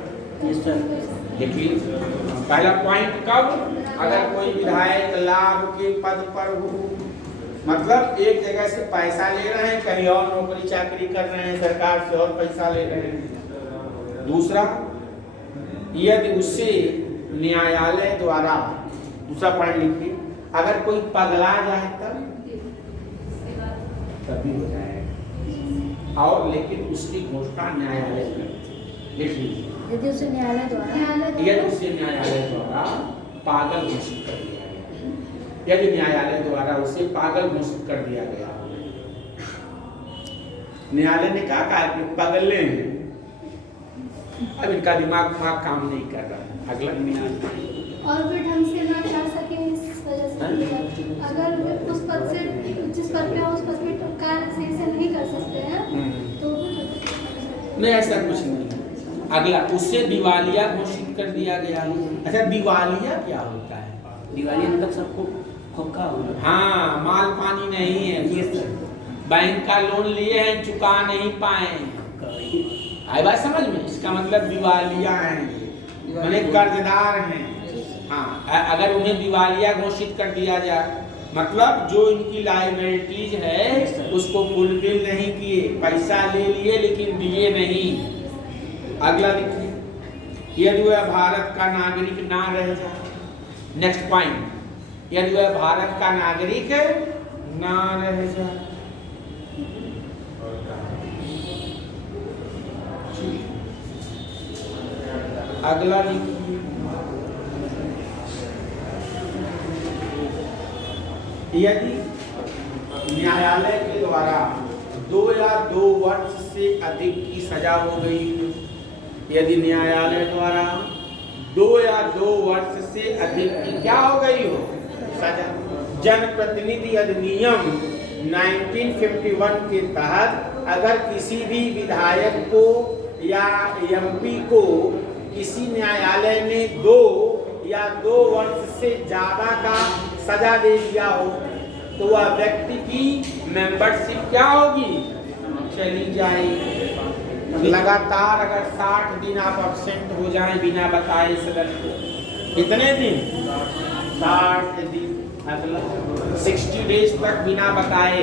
देखिए पहला पॉइंट कब, अगर कोई विधायक लाभ के पद पर हो, मतलब एक जगह से पैसा ले रहे हैं, कहीं और नौकरी चाकरी कर रहे हैं, सरकार से और पैसा ले रहे हैं। दूसरा, यदि उसे न्यायालय द्वारा, दूसरा पढ़ लीजिए, अगर कोई पगला जाए तभी हो जाएगा, और लेकिन उसकी घोषणा न्यायालय करती। लिख लीजिए, यदि उसे न्यायालय द्वारा पागल घोषित कर दिया गया, यदि न्यायालय द्वारा उसे पागल घोषित कर दिया गया, न्यायालय ने कहा कि पागल हैं, अब इनका दिमाग काम नहीं कर रहा है, अगला और भी ढंग से ना कर सके इस वजह से, अगर उस पद से, जिस पद पे उस पद पे कार्य सही से नहीं कर सकते हैं तो नहीं, ऐसा कुछ नहीं। अगला, उससे दिवालिया घोषित कर दिया गया। अच्छा, दिवालिया क्या होता है? दिवालिया मतलब सबको खोखा होना। हाँ, माल पानी नहीं है, बैंक का लोन लिए हैं, चुका नहीं पाए, आई बात समझ में? इसका मतलब दिवालिया हैं, माने कर्जदार हैं। हाँ, अगर उन्हें दिवालिया घोषित कर दिया जाए, मतलब जो इनकी लायबिलिटीज है उसको फुलफिल नहीं किए, पैसा ले लिए लेकिन दिए नहीं। अगला लिखिए, यदि वह भारत का नागरिक ना रह जाए। नेक्स्ट पॉइंट, यदि वह भारत का नागरिक ना रह जाए। अगला लिखिए, यदि न्यायालय के द्वारा 2 या 2 वर्ष से अधिक की सजा हो गई, यदि न्यायालय द्वारा 2 या 2 वर्ष से अधिक की क्या हो गई हो सजा। जनप्रतिनिधि अधिनियम 1951 के तहत अगर किसी भी विधायक को या एमपी को किसी न्यायालय ने 2 या 2 वर्ष से ज्यादा का सजा दे दिया हो तो वह व्यक्ति की मेंबरशिप क्या होगी, चली जाएगी। लगातार अगर 60 दिन आप एब्सेंट हो जाएं बिना बताए सदन को, कितने दिन? 60 दिन। अगला 60 डेज तक बिना बताए,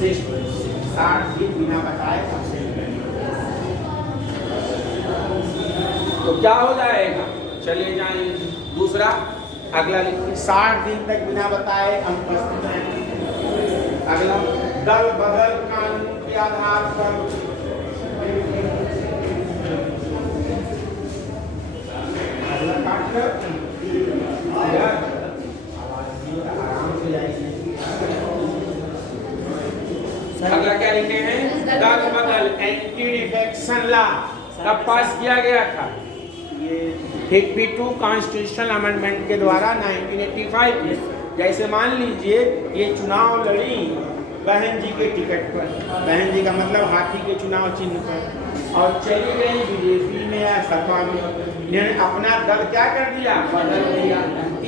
60 दिन बिना बताए एब्सेंट करेंगे तो क्या हो जाएगा, चले जाएंगे। दूसरा, अगला लिखिए, 60 दिन तक बिना बताए अनुपस्थित रहेंगे। अगला, दल बदल कानून के आधार पर अगला अगला क्या लिखे हैं, दल बदल एंटी डिफेक्शन लॉ कब पास किया गया था? ये 52 कॉन्स्टिट्यूशनल अमेंडमेंट के द्वारा 1985। जैसे मान लीजिए ये चुनाव लड़ी बहन जी के टिकट पर, बहन जी का मतलब हाथी के चुनाव चिन्ह पर, और चली गई बीजेपी में या सपा में, इन्होंने अपना दल क्या कर दिया, बदल दिया।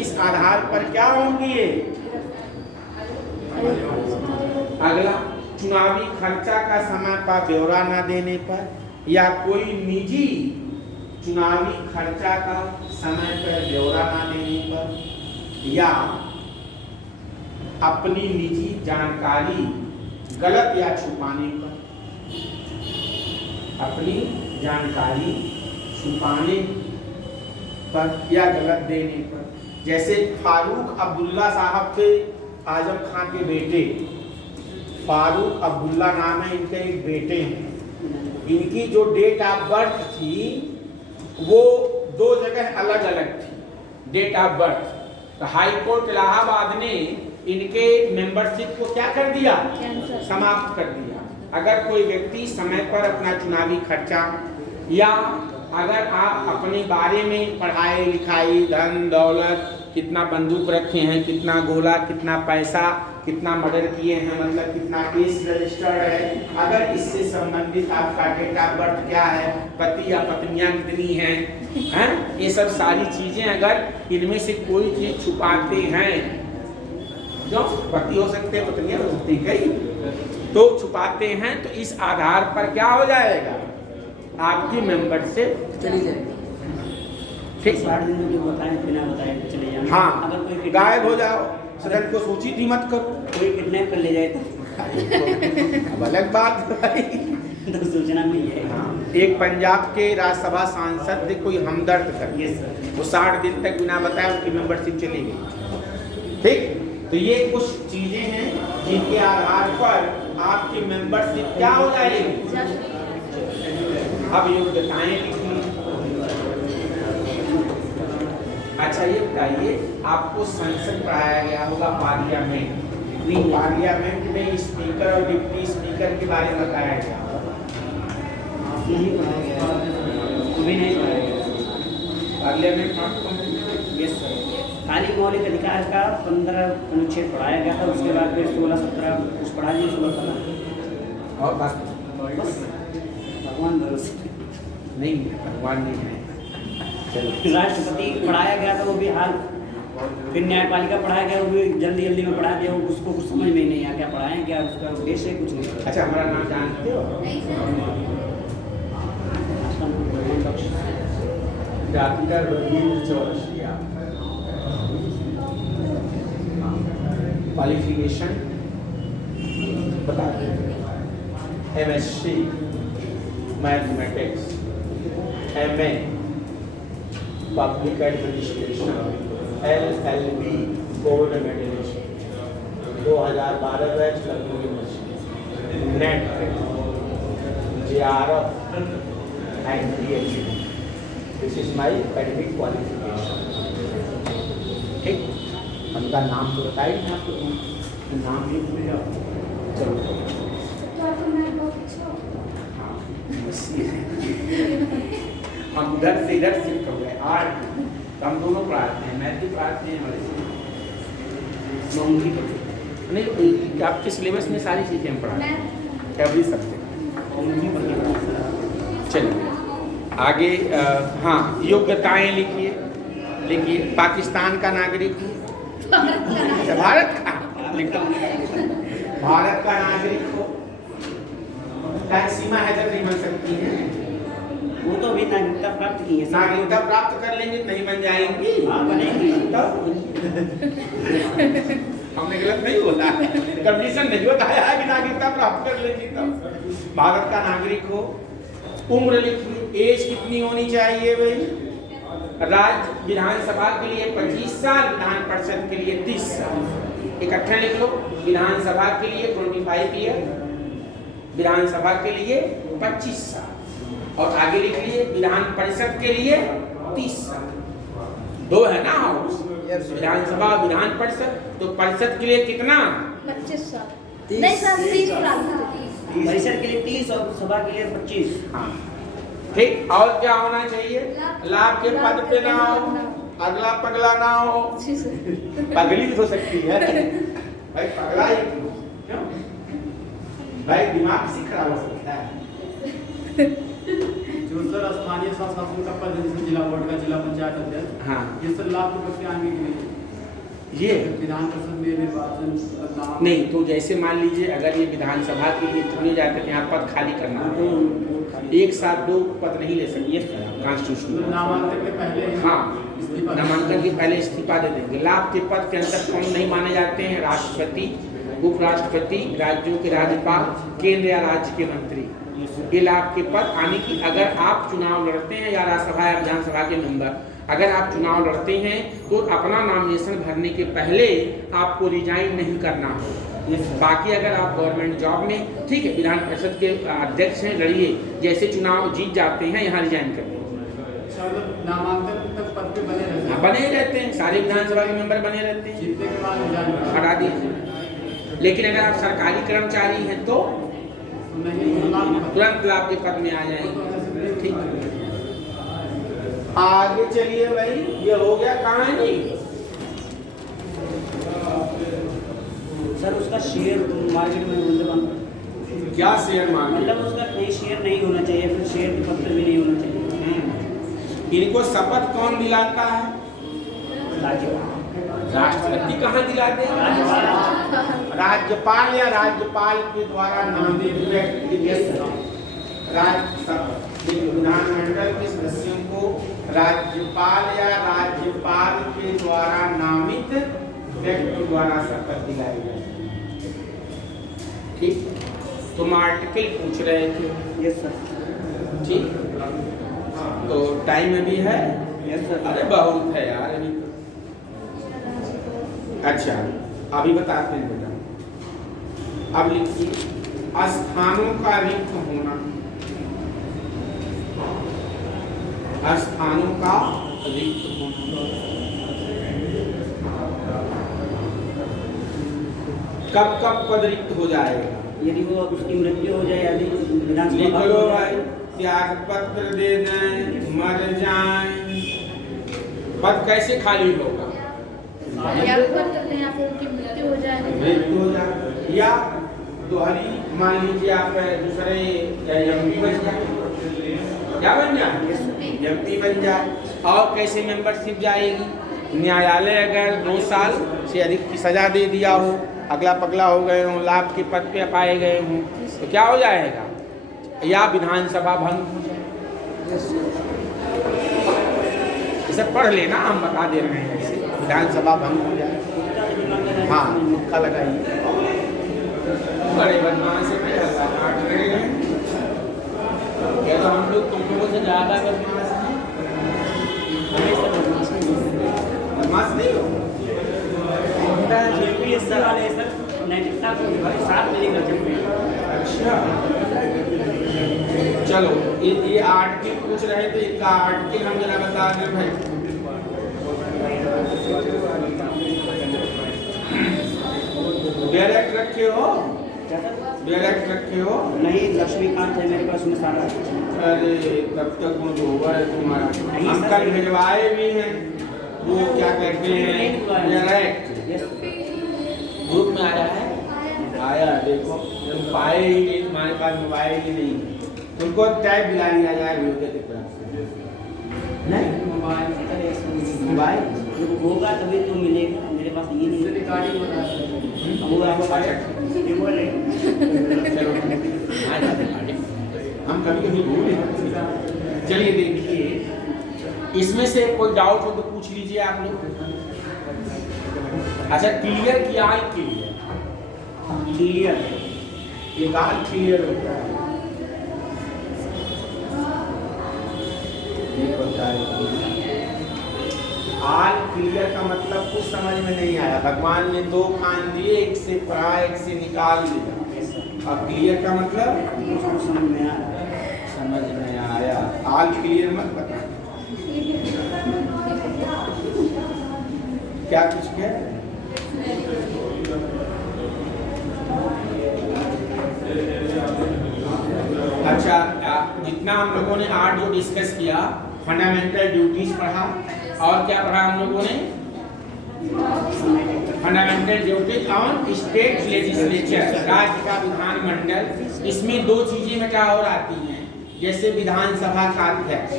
इस आधार पर क्या होंगी ये? अगला, चुनावी खर्चा का समय पर ब्यौरा न देने पर, या कोई निजी चुनावी खर्चा का समय पर ब्यौरा न देने पर, या अपनी निजी जानकारी गलत या छुपाने पर, अपनी जानकारी छुपाने पर या गलत देने पर। जैसे फारूक अब्दुल्ला साहब थे, आजम खान के बेटे, फारूक अब्दुल्ला नाम है इनके, एक बेटे हैं। इनकी जो डेट ऑफ बर्थ थी वो 2 जगह अलग अलग थी डेट ऑफ बर्थ। तो हाई कोर्ट इलाहाबाद ने इनके मेंबरशिप को क्या कर दिया, समाप्त कर दिया। अगर कोई व्यक्ति समय पर अपना चुनावी खर्चा या अगर आप अपने बारे में पढ़ाई लिखाई, धन दौलत, कितना बंदूक रखे हैं, कितना गोला, कितना पैसा, कितना मर्डर किए हैं, मतलब कितना केस रजिस्टर्ड है, अगर इससे संबंधित आपका डेट ऑफ बर्थ क्या है, पति या पत्नियां कितनी हैं, ये सब सारी चीजें अगर इनमें से कोई चीज छुपाते हैं, जो पति हो सकते हैं, पत्नियां हो सकती हैं, कई तो छुपाते हैं, तो इस आधार पर क्या हो जाएगा, आपकी मेंबर से चली जाएगी। ठीक, 60 दिन में जो बताएं बिना बताए चले जाएं। हाँ, अगर कोई गायब हो जाओ, सदन को सूचित ही मत करो, कोई किडनैप कर ले जाए तो अब अलग बात है भाई। तो सूचना मिल जाएगी। हाँ, एक पंजाब के राज्यसभा सांसद थे, कोई हमदर्द कर, यस सर। वो 60 दिन तक बिना बताए उनकी मेंबरशिप चली गई। ठीक, तो ये कुछ चीजें हैं जिनके आधार पर आपकी मेंबरशिप क्या हो जाएगी। अब योग्यताएं लिखिए। अच्छा ये बताइए, आपको संसद पढ़ाया गया होगा, पार्लियामेंट, पार्लियामेंट में स्पीकर और डिप्टी स्पीकर के बारे में बताया गया होगा। नहीं पढ़ाया गया, अभी नहीं पढ़ाया गया पार्लियामेंट में यस सर। खाली मौलिक अधिकार का 15 अनुच्छेद पढ़ाया गया था, उसके बाद फिर 16-17 कुछ पढ़ा दिया, 16 और बात बस भगवान भरोसे। नहीं, भगवान नहीं है। चलो, राष्ट्रपति पढ़ाया गया था, वो भी हाल, फिर न्यायपालिका पढ़ाया गया, वो भी जल्दी जल्दी में पढ़ा दिया, उसको कुछ समझ में नहीं आया क्या पढ़ाएं, क्या उसका उद्देश्य है, कुछ नहीं। अच्छा हमारा नाम जानते हो? डॉक्टर रवींद्र चौरसिया। क्वालिफिकेशन बता दें, MSc mathematics, MA public administration, LLB gold medalist, 2012 batch Lucknow university, NET JRF and PhD। This is my academic qualification. ठीक, उनका नाम तो बताइए ना, आपको तो नाम भी भूल जाओ। चलो तो आपको मैं बहुत अच्छा हो। हाँ, बस ये। हम उधर से इधर शिफ्ट हो गए, आर्ट तो हम दोनों पढ़ाते हैं, मैथ भी पढ़ाते हैं मंगी नहीं, आपके सिलेबस में सारी चीज़ें हम पढ़ाते हैं, एवरी सब्जेक्ट। चलिए आगे, हाँ योग्यताएं लिखिए। लिखिए, पाकिस्तान का नागरिक हूँ, भारत का लिखो, भारत का नागरिक हो, सीमा है जब नहीं बन सकती है, वो तो अभी नागरिकता प्राप्त की है। नागरिकता प्राप्त कर लेंगे तो नहीं बन जाएंगी। हाँ बनेंगी। हमने गलत नहीं बोला, कंडीशन नहीं बताया है कि नागरिकता प्राप्त कर लेंगी तब। भारत का नागरिक हो, उम्र लिखिए, एज कितनी होनी चाहिए भाई। राज्य विधानसभा के लिए 25 साल, विधान परिषद के लिए 30 साल। इकट्ठे लिख लो, विधानसभा के लिए 25 ईयर, विधानसभा के लिए 25 साल, और आगे लिख लिए विधान परिषद के लिए 30 साल। दो है ना हाउस, विधानसभा और विधान परिषद, तो परिषद के लिए कितना? 25 साल। नहीं सर, 30 साल। परिषद के लिए 30 और सभा के लिए 25। हाँ ठीक, और क्या होना चाहिए? लाभ के पद पे ना हो, अगला पगला ना हो। पगली भी हो सकती है भाई, पगला ही क्यों भाई, दिमाग से खराब हो सकता है। जो सर स्थानीय शासन का पद है, जैसे जिला बोर्ड का, जिला पंचायत अध्यक्ष, हाँ ये सर लाभ के बच्चे आने के लिए ये विधान परिषद में निर्वाचन लाभ नहीं, तो जैसे मान लीजिए अगर ये विधानसभा के लिए चुने जाते हैं, यहाँ पद खाली करना हो, एक साथ 2 पद नहीं ले सकते कॉन्स्टिट्यूशन। नामांकन के पहले हाँ, इस्तीफा नामांकन के पहले इस्तीफा दे देंगे। लाभ के पद के अंदर कौन नहीं माने जाते हैं? राष्ट्रपति, उपराष्ट्रपति, राज्यों के राज्यपाल, केंद्र या राज्य के मंत्री। ये लाभ के पद आने की, अगर आप चुनाव लड़ते हैं या राज्यसभा या विधानसभा के मेंबर, अगर आप चुनाव लड़ते हैं तो अपना नॉमिनेशन भरने के पहले आपको रिजाइन नहीं करना हो। बाकी अगर आप गवर्नमेंट जॉब में, ठीक है, विधान परिषद के अध्यक्ष हैं, लड़िए, जैसे चुनाव जीत जाते हैं यहाँ रिजाइन कर दो। नामांकन तक पद पे बने रहते हैं, बने रहते हैं, सारे विधानसभा के मेंबर बने रहते हैं, जीतने के बाद रिजाइन हटा दीजिए। लेकिन अगर आप सरकारी कर्मचारी हैं तो नहीं, लाभ तुरंत लाभ के पद में आ जाएंगे। ठीक है, आगे चलिए भाई, ये हो गया कहानी। सर उसका शेयर मार्केट में मतलब क्या शेयर मार्केट? मतलब उसका कोई शेयर नहीं होना चाहिए, फिर शेयर के पत्र भी नहीं होना चाहिए। इनको शपथ कौन दिलाता है? राष्ट्रपति कहाँ दिलाते हैं? राज्यपाल या राज्यपाल के द्वारा नामित व्यक्ति। विधानमंडल के सदस्यों को राज्यपाल या राज्यपाल के द्वारा नामित व्यक्ति द्वारा शपथ दिलाई जाती है। ठीक, तुम आर्टिकल पूछ रहे थे। Yes sir. ठीक, तो टाइम अभी है? Yes sir. अरे बहुत है यार अभी तो। अच्छा, अभी बताते हैं बेटा। अब लिखिए, स्थानों का रिक्त होना। स्थानों का रिक्त होना कब कब पद रिक्त हो जाएगा? यदि वो उसकी मृत्यु हो जाए, यदि लिख विधानसभा लो भाई, त्याग पत्र दे दें, मर जाएं, पद कैसे खाली होगा? या फिर उनकी मृत्यु हो जाए। मृत्यु हो जाए, या दोहरी मान लीजिए आप दूसरे एमपी बन जाए, क्या बन जाए? एमपी बन जाए। और कैसे मेंबरशिप जाएगी? न्यायालय अगर 2 साल से अधिक की सजा दे दिया हो, अगला पगला हो गए हों, लाभ के पद पे पाए गए हों, तो क्या हो जाएगा? या विधानसभा भंग हो जाए। इसे पढ़ लेना, हम बता दे रहे हैं। ऐसे विधानसभा भंग हो जाए। हाँ, मुक्का लगाइए। बड़े बदमाश है, हल्का काट रहे हैं। क्या तो हम लोग तुम लोगों से ज्यादा बदमाश हैं? हमेशा बदमाश नहीं हो। यूपीएससी वाले सर नैतिकता को साथ में लेकर चलते हैं। अच्छा, चलो ये आर्टिकल पूछ रहे थे, इनका आर्टिकल हम जरा बता दें भाई। डायरेक्ट रखे हो? डायरेक्ट रखे हो? नहीं, लक्ष्मीकांत है मेरे पास में सारा। अरे तब तक वो होगा तुम्हारा। हम कल भिजवाए भी हैं, वो क्या कहते हैं, डायरेक्ट ग्रुप में आया है। आया, देखो जब पाए ही नहीं, तुम्हारे पास मोबाइल ही नहीं, तुमको टैब दिला दिया जाए वीडियो के तरफ से। नहीं मोबाइल जब होगा तभी तो मिलेगा, मेरे पास ये नहीं। रिकॉर्डिंग हो रहा है। वो आपको ये बोले हम कभी कभी भूल जाते हैं। चलिए देखिए, इसमें से कोई डाउट हो तो पूछ लीजिए आप लोग। अच्छा, क्लियर किया है? क्लियर, ये काल क्लियर होता है। आल क्लियर का मतलब कुछ समझ में नहीं आया। भगवान ने 2 कान दिए, एक से पढ़ा, एक से निकाल दिया। अब क्लियर का मतलब समझ में आया। समझ में आया। आल क्लियर मत बता। क्या कुछ कह? अच्छा, जितना हम लोगों ने आज जो डिस्कस किया, फंडामेंटल ड्यूटीज पढ़ा, और क्या पढ़ा हम लोगों ने? Fundamental duties on state legislature, राज्य का विधानमंडल। इसमें 2 चीजें में क्या और आती हैं, जैसे विधानसभा का अध्यक्ष,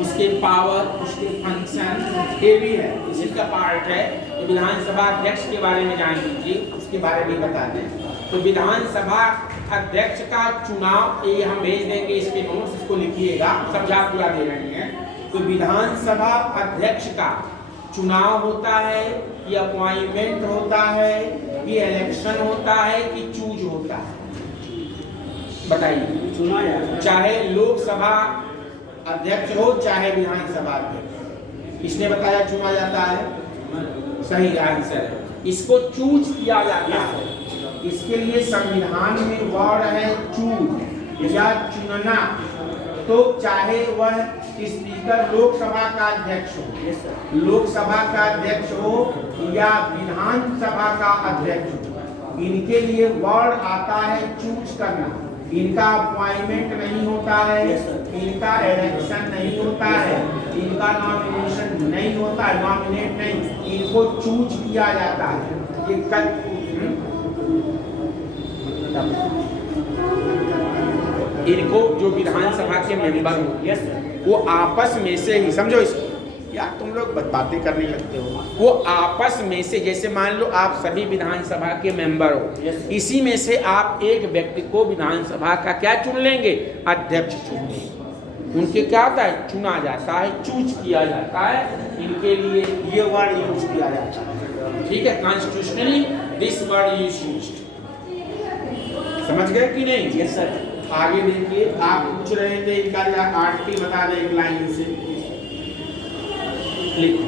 उसके पावर, उसके फंक्शन, ये भी है, इसी का पार्ट है। तो विधानसभा अध्यक्ष के बारे में जान लीजिए, उसके बारे में बता दें। तो विधानसभा अध्यक्ष का चुनाव, ये हम भेज देंगे इसके नोट्स, इसको लिखिएगा, समझा पूरा दे रहे हैं। तो विधानसभा अध्यक्ष का चुनाव होता है कि अपॉइंटमेंट होता है कि इलेक्शन होता है कि चूज होता है? बताइए। चुना जाता है। चाहे लोकसभा अध्यक्ष हो, चाहे विधानसभा अध्यक्ष। इसने बताया चुना जाता है, सही आंसर है। इसको चूज किया जाता है। इसके लिए संविधान में वर्ड है चूज या चुनना। तो चाहे वह स्पीकर लोकसभा का अध्यक्ष हो, लोकसभा का अध्यक्ष हो या विधानसभा का अध्यक्ष हो, इनके लिए वर्ड आता है चूज करना। इनका अपॉइंटमेंट नहीं होता है, इनका इलेक्शन नहीं होता है, इनका नॉमिनेशन नहीं होता, नॉमिनेट नहीं, इनको चूज किया जाता है। ये कल इनको जो विधानसभा के मेंबर हो, यस सर, वो आपस में से ही, समझो इसको यार, तुम लोग बातें करने लगते हो, वो आपस में से, जैसे मान लो आप सभी विधानसभा के मेंबर हो, इसी में से आप एक व्यक्ति को विधानसभा का क्या चुन लेंगे, अध्यक्ष चुन लेंगे। उनके क्या होता है, चुना जाता है, चूज किया जाता है, इनके लिए ये वर्ड यूज किया जाता है, ठीक है। कॉन्स्टिट्यूशनली दिस वर्ड यूज, समझ गए कि नहीं? Yes sir. आगे देखिए, आप पूछ रहे थे इनका आर्टिकल बता दें एक लाइन से, लिखो,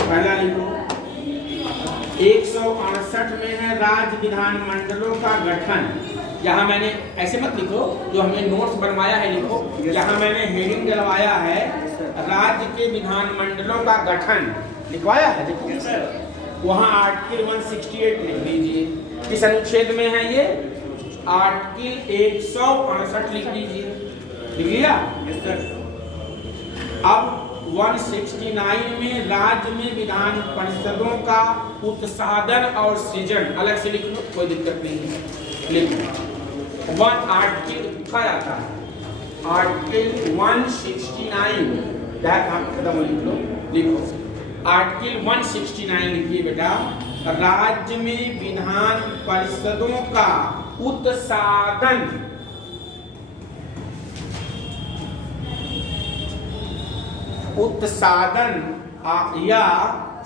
पहला लिखो। 168 में है राज्य विधानमंडलों का गठन। यहाँ मैंने ऐसे मत लिखो, जो हमने नोट्स बनवाया है लिखो। यहाँ मैंने हेडिंग डलवाया है राज्य के विधानमंडलों का गठन, लिखवाया है, देखो वहाँ आर्टिकल 168 लिख लीजिए। किस अनुच्छेद में है ये, आर्टिकल 168 लिख लीजिए, लिख लिया? अब 169 में राज्य में विधान परिषदों का उत्साधन और सृजन, अलग से लिख लो, कोई दिक्कत नहीं है, लिखो। 1 आर्टिकल लिखा जाता है, आर्टिकल 169 कदम लिख लो, लिखो आर्टिकल 169 लिखिए बेटा। राज्य में विधान परिषदों का उत्साधन, उत्साधन या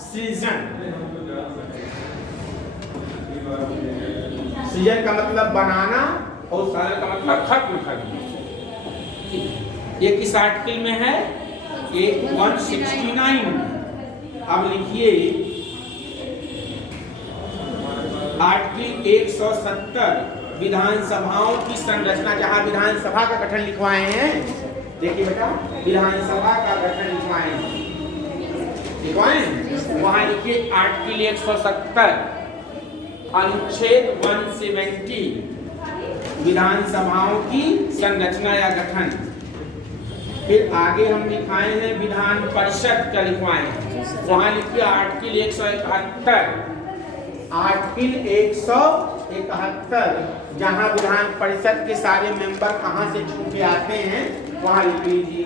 सृजन, सृजन का मतलब बनाना और उत्साधन का मतलब खत्म करना। ये किस आर्टिकल में है, ये 169। अब लिखिए आर्टिकल 170 विधानसभाओं की संरचना, जहां विधानसभा का गठन लिखवाए हैं, देखिए बेटा, विधानसभा का गठन लिखवाए वहां लिखिए आर्टिकल 170 अनुच्छेद 170 विधानसभाओं की संरचना या गठन। फिर आगे हम लिखवाए हैं विधान परिषद का, लिखवाए हैं वहां लिखिए आर्टिकल 171, आर्टिकल 171 जहां विधान परिषद के सारे मेंबर कहां से चुन के आते हैं वहां लिख लीजिए,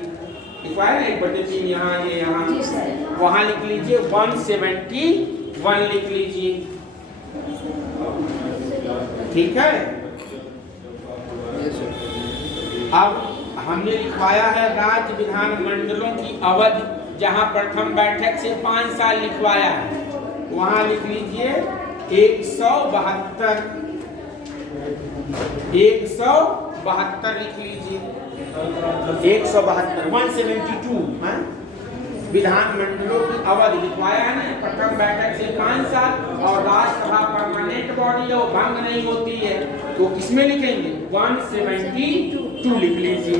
लिखवाया ना 1/3 यहाँ, ये यहाँ, वहां लिख लीजिए 171 लिख लीजिए, ठीक है। अब हमने लिखवाया है राज्य विधानमंडलों की अवधि, जहां प्रथम बैठक से 5 साल लिखवाया है, वहां लिख लीजिए 172 लिख लीजिए, 172 172 है विधानमंडलों की अवधि लिखवाया है ना, प्रथम बैठक से 5 साल और राज्यसभा परमानेंट बॉडी है, वो भंग नहीं होती है, तो किसमें लिखेंगे 172 लिख लीजिए।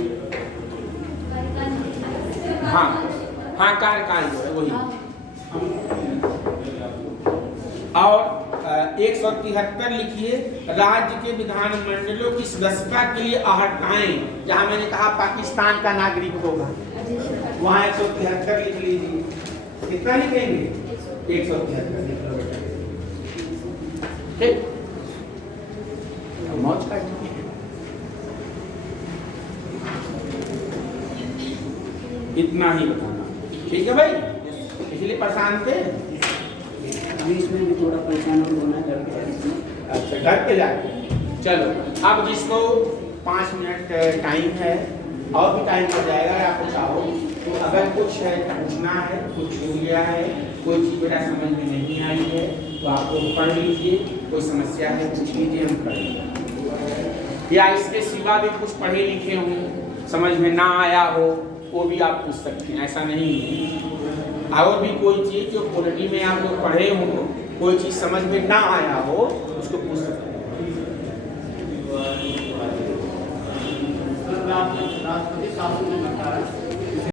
हाँ हाँ, कार्यकाल जो है वही। और 173 लिखिए राज्य के विधानमंडलों की सदस्यता के लिए अर्हताएं, जहां मैंने कहा पाकिस्तान का नागरिक होगा, वहां 173 लिख लीजिए। कितना लिखेंगे 173 लिख लो बेटा, ठीक। मौज का इतना ही बताना, ठीक है भाई, इसलिए परेशान थे इसमें भी थोड़ा परेशान होना है। अच्छा, घर पे जाके चलो। अब जिसको 5 मिनट टाइम है, और भी टाइम हो जाएगा, या कुछ चाहो तो अगर कुछ है पूछना है, कुछ छूट गया है, कोई चीज़ बेटा समझ में नहीं आई है तो आपको पढ़ लीजिए, कोई समस्या है पूछ लीजिए, हम कर लेंगे। या इसके सिवा भी कुछ पढ़े लिखे हों, समझ में ना आया हो, वो भी आप पूछ सकते हैं, ऐसा नहीं है। और भी कोई चीज़ जो पॉलिटी में आप लोग पढ़े हों, कोई चीज़ समझ में ना आया हो, उसको पूछ सकते हैं। राष्ट्रपति शासन में लगता है